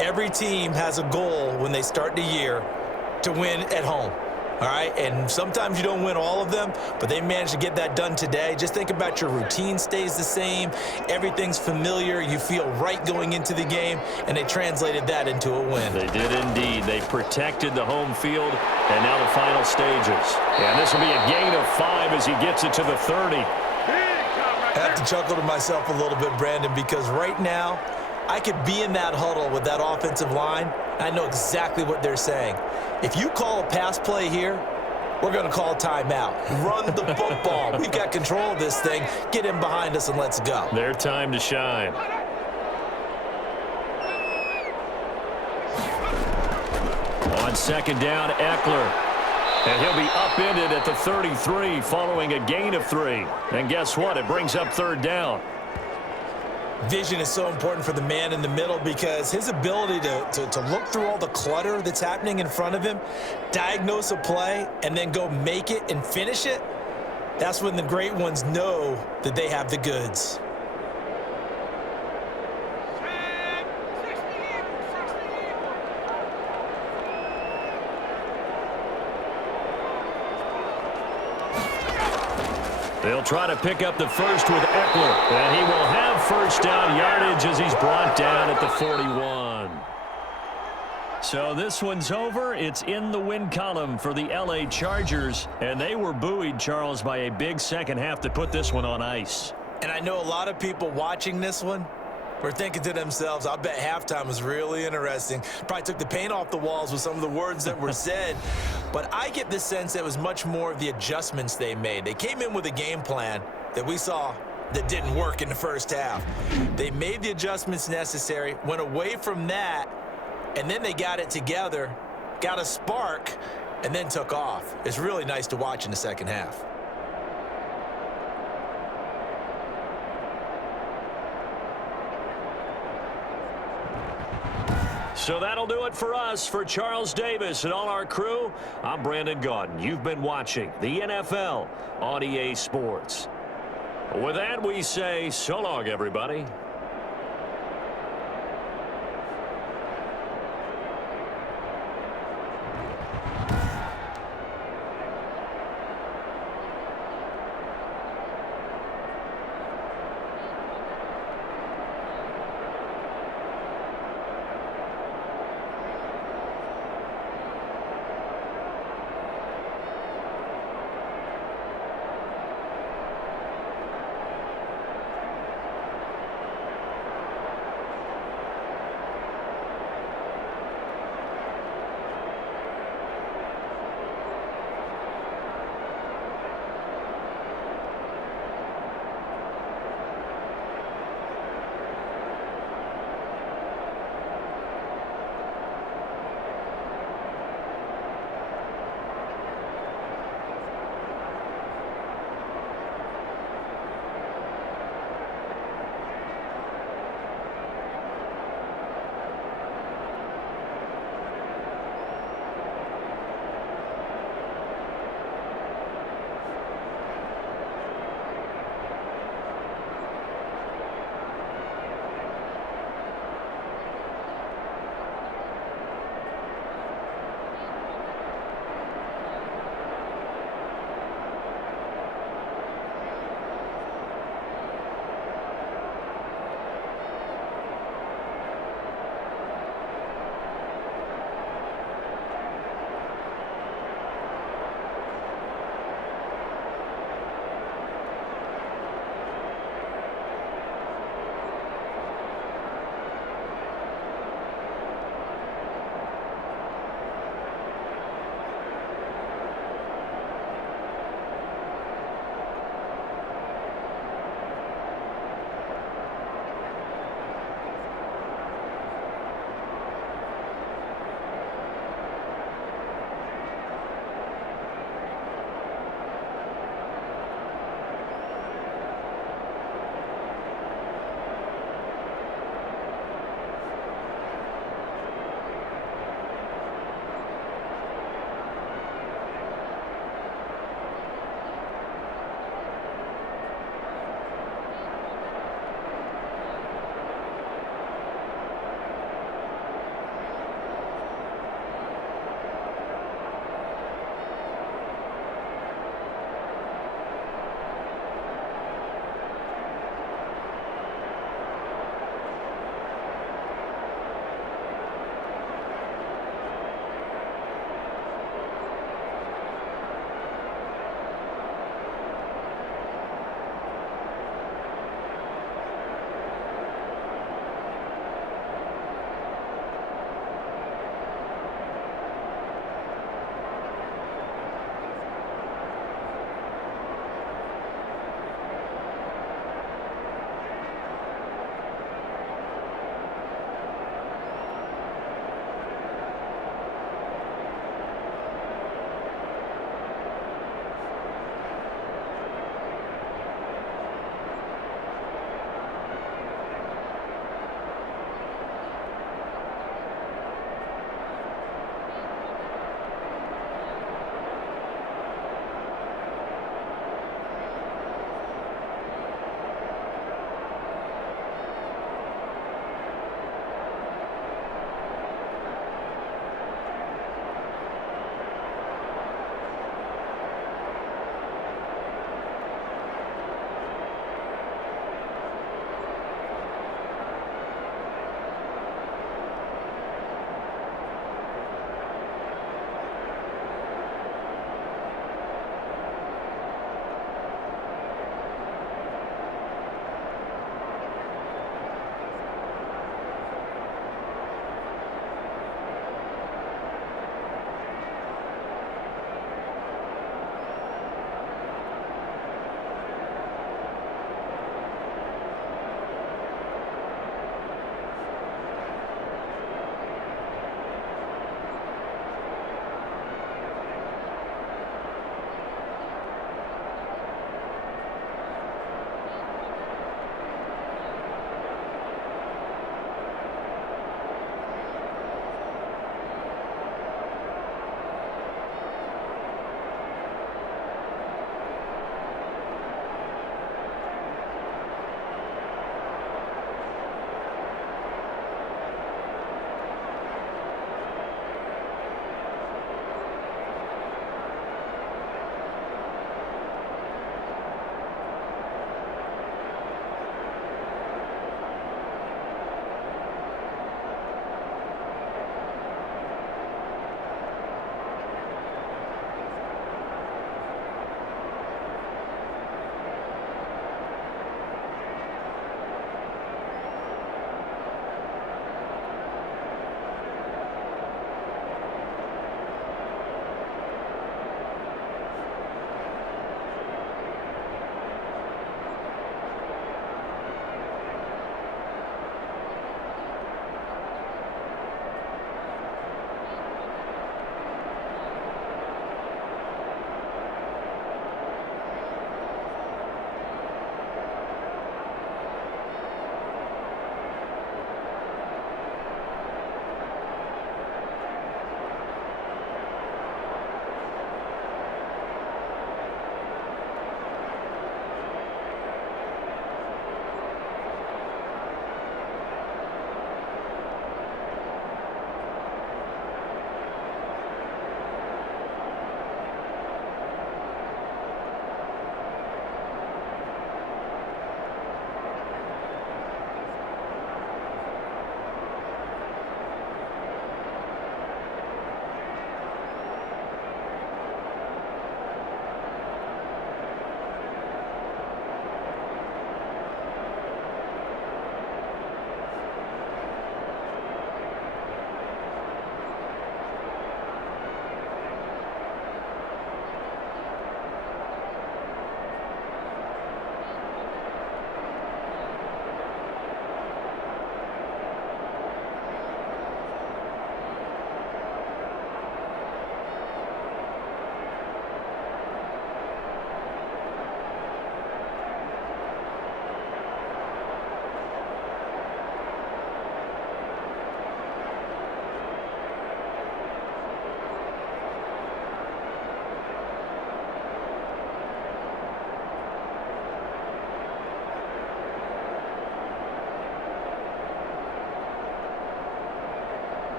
every team has a goal when they start the year to win at home, all right? And sometimes you don't win all of them, but they managed to get that done today. Just think about your routine stays the same. Everything's familiar. You feel right going into the game, and they translated that into a win. They did indeed. They protected the home field, and now the final stages. And this will be a gain of 5 as he gets it to the 30. I have to chuckle to myself a little bit, Brandon, because right now, I could be in that huddle with that offensive line. I know exactly what they're saying. If you call a pass play here, we're going to call a timeout. Run the football. We've got control of this thing. Get in behind us and let's go. Their time to shine. On 2nd down, Eckler. And he'll be upended at the 33 following a gain of 3. And guess what? It brings up 3rd down. Vision is so important for the man in the middle, because his ability to look through all the clutter that's happening in front of him, diagnose a play, and then go make it and finish it, that's when the great ones know that they have the goods. They'll try to pick up the first with Eckler, and he will have 1st down yardage as he's brought down at the 41. So this one's over. It's in the win column for the LA Chargers, and they were buoyed, Charles, by a big second half to put this one on ice. And I know a lot of people watching this one were thinking to themselves, I bet halftime was really interesting. Probably took the paint off the walls with some of the words that were said. But I get the sense that it was much more of the adjustments they made. They came in with a game plan that we saw that didn't work in the first half. They made the adjustments necessary, went away from that, and then they got it together, got a spark, and then took off. It's really nice to watch in the second half. So that'll do it for us. For Charles Davis and all our crew, I'm Brandon Gaudin. You've been watching the NFL on EA Sports. With that, we say so long, everybody.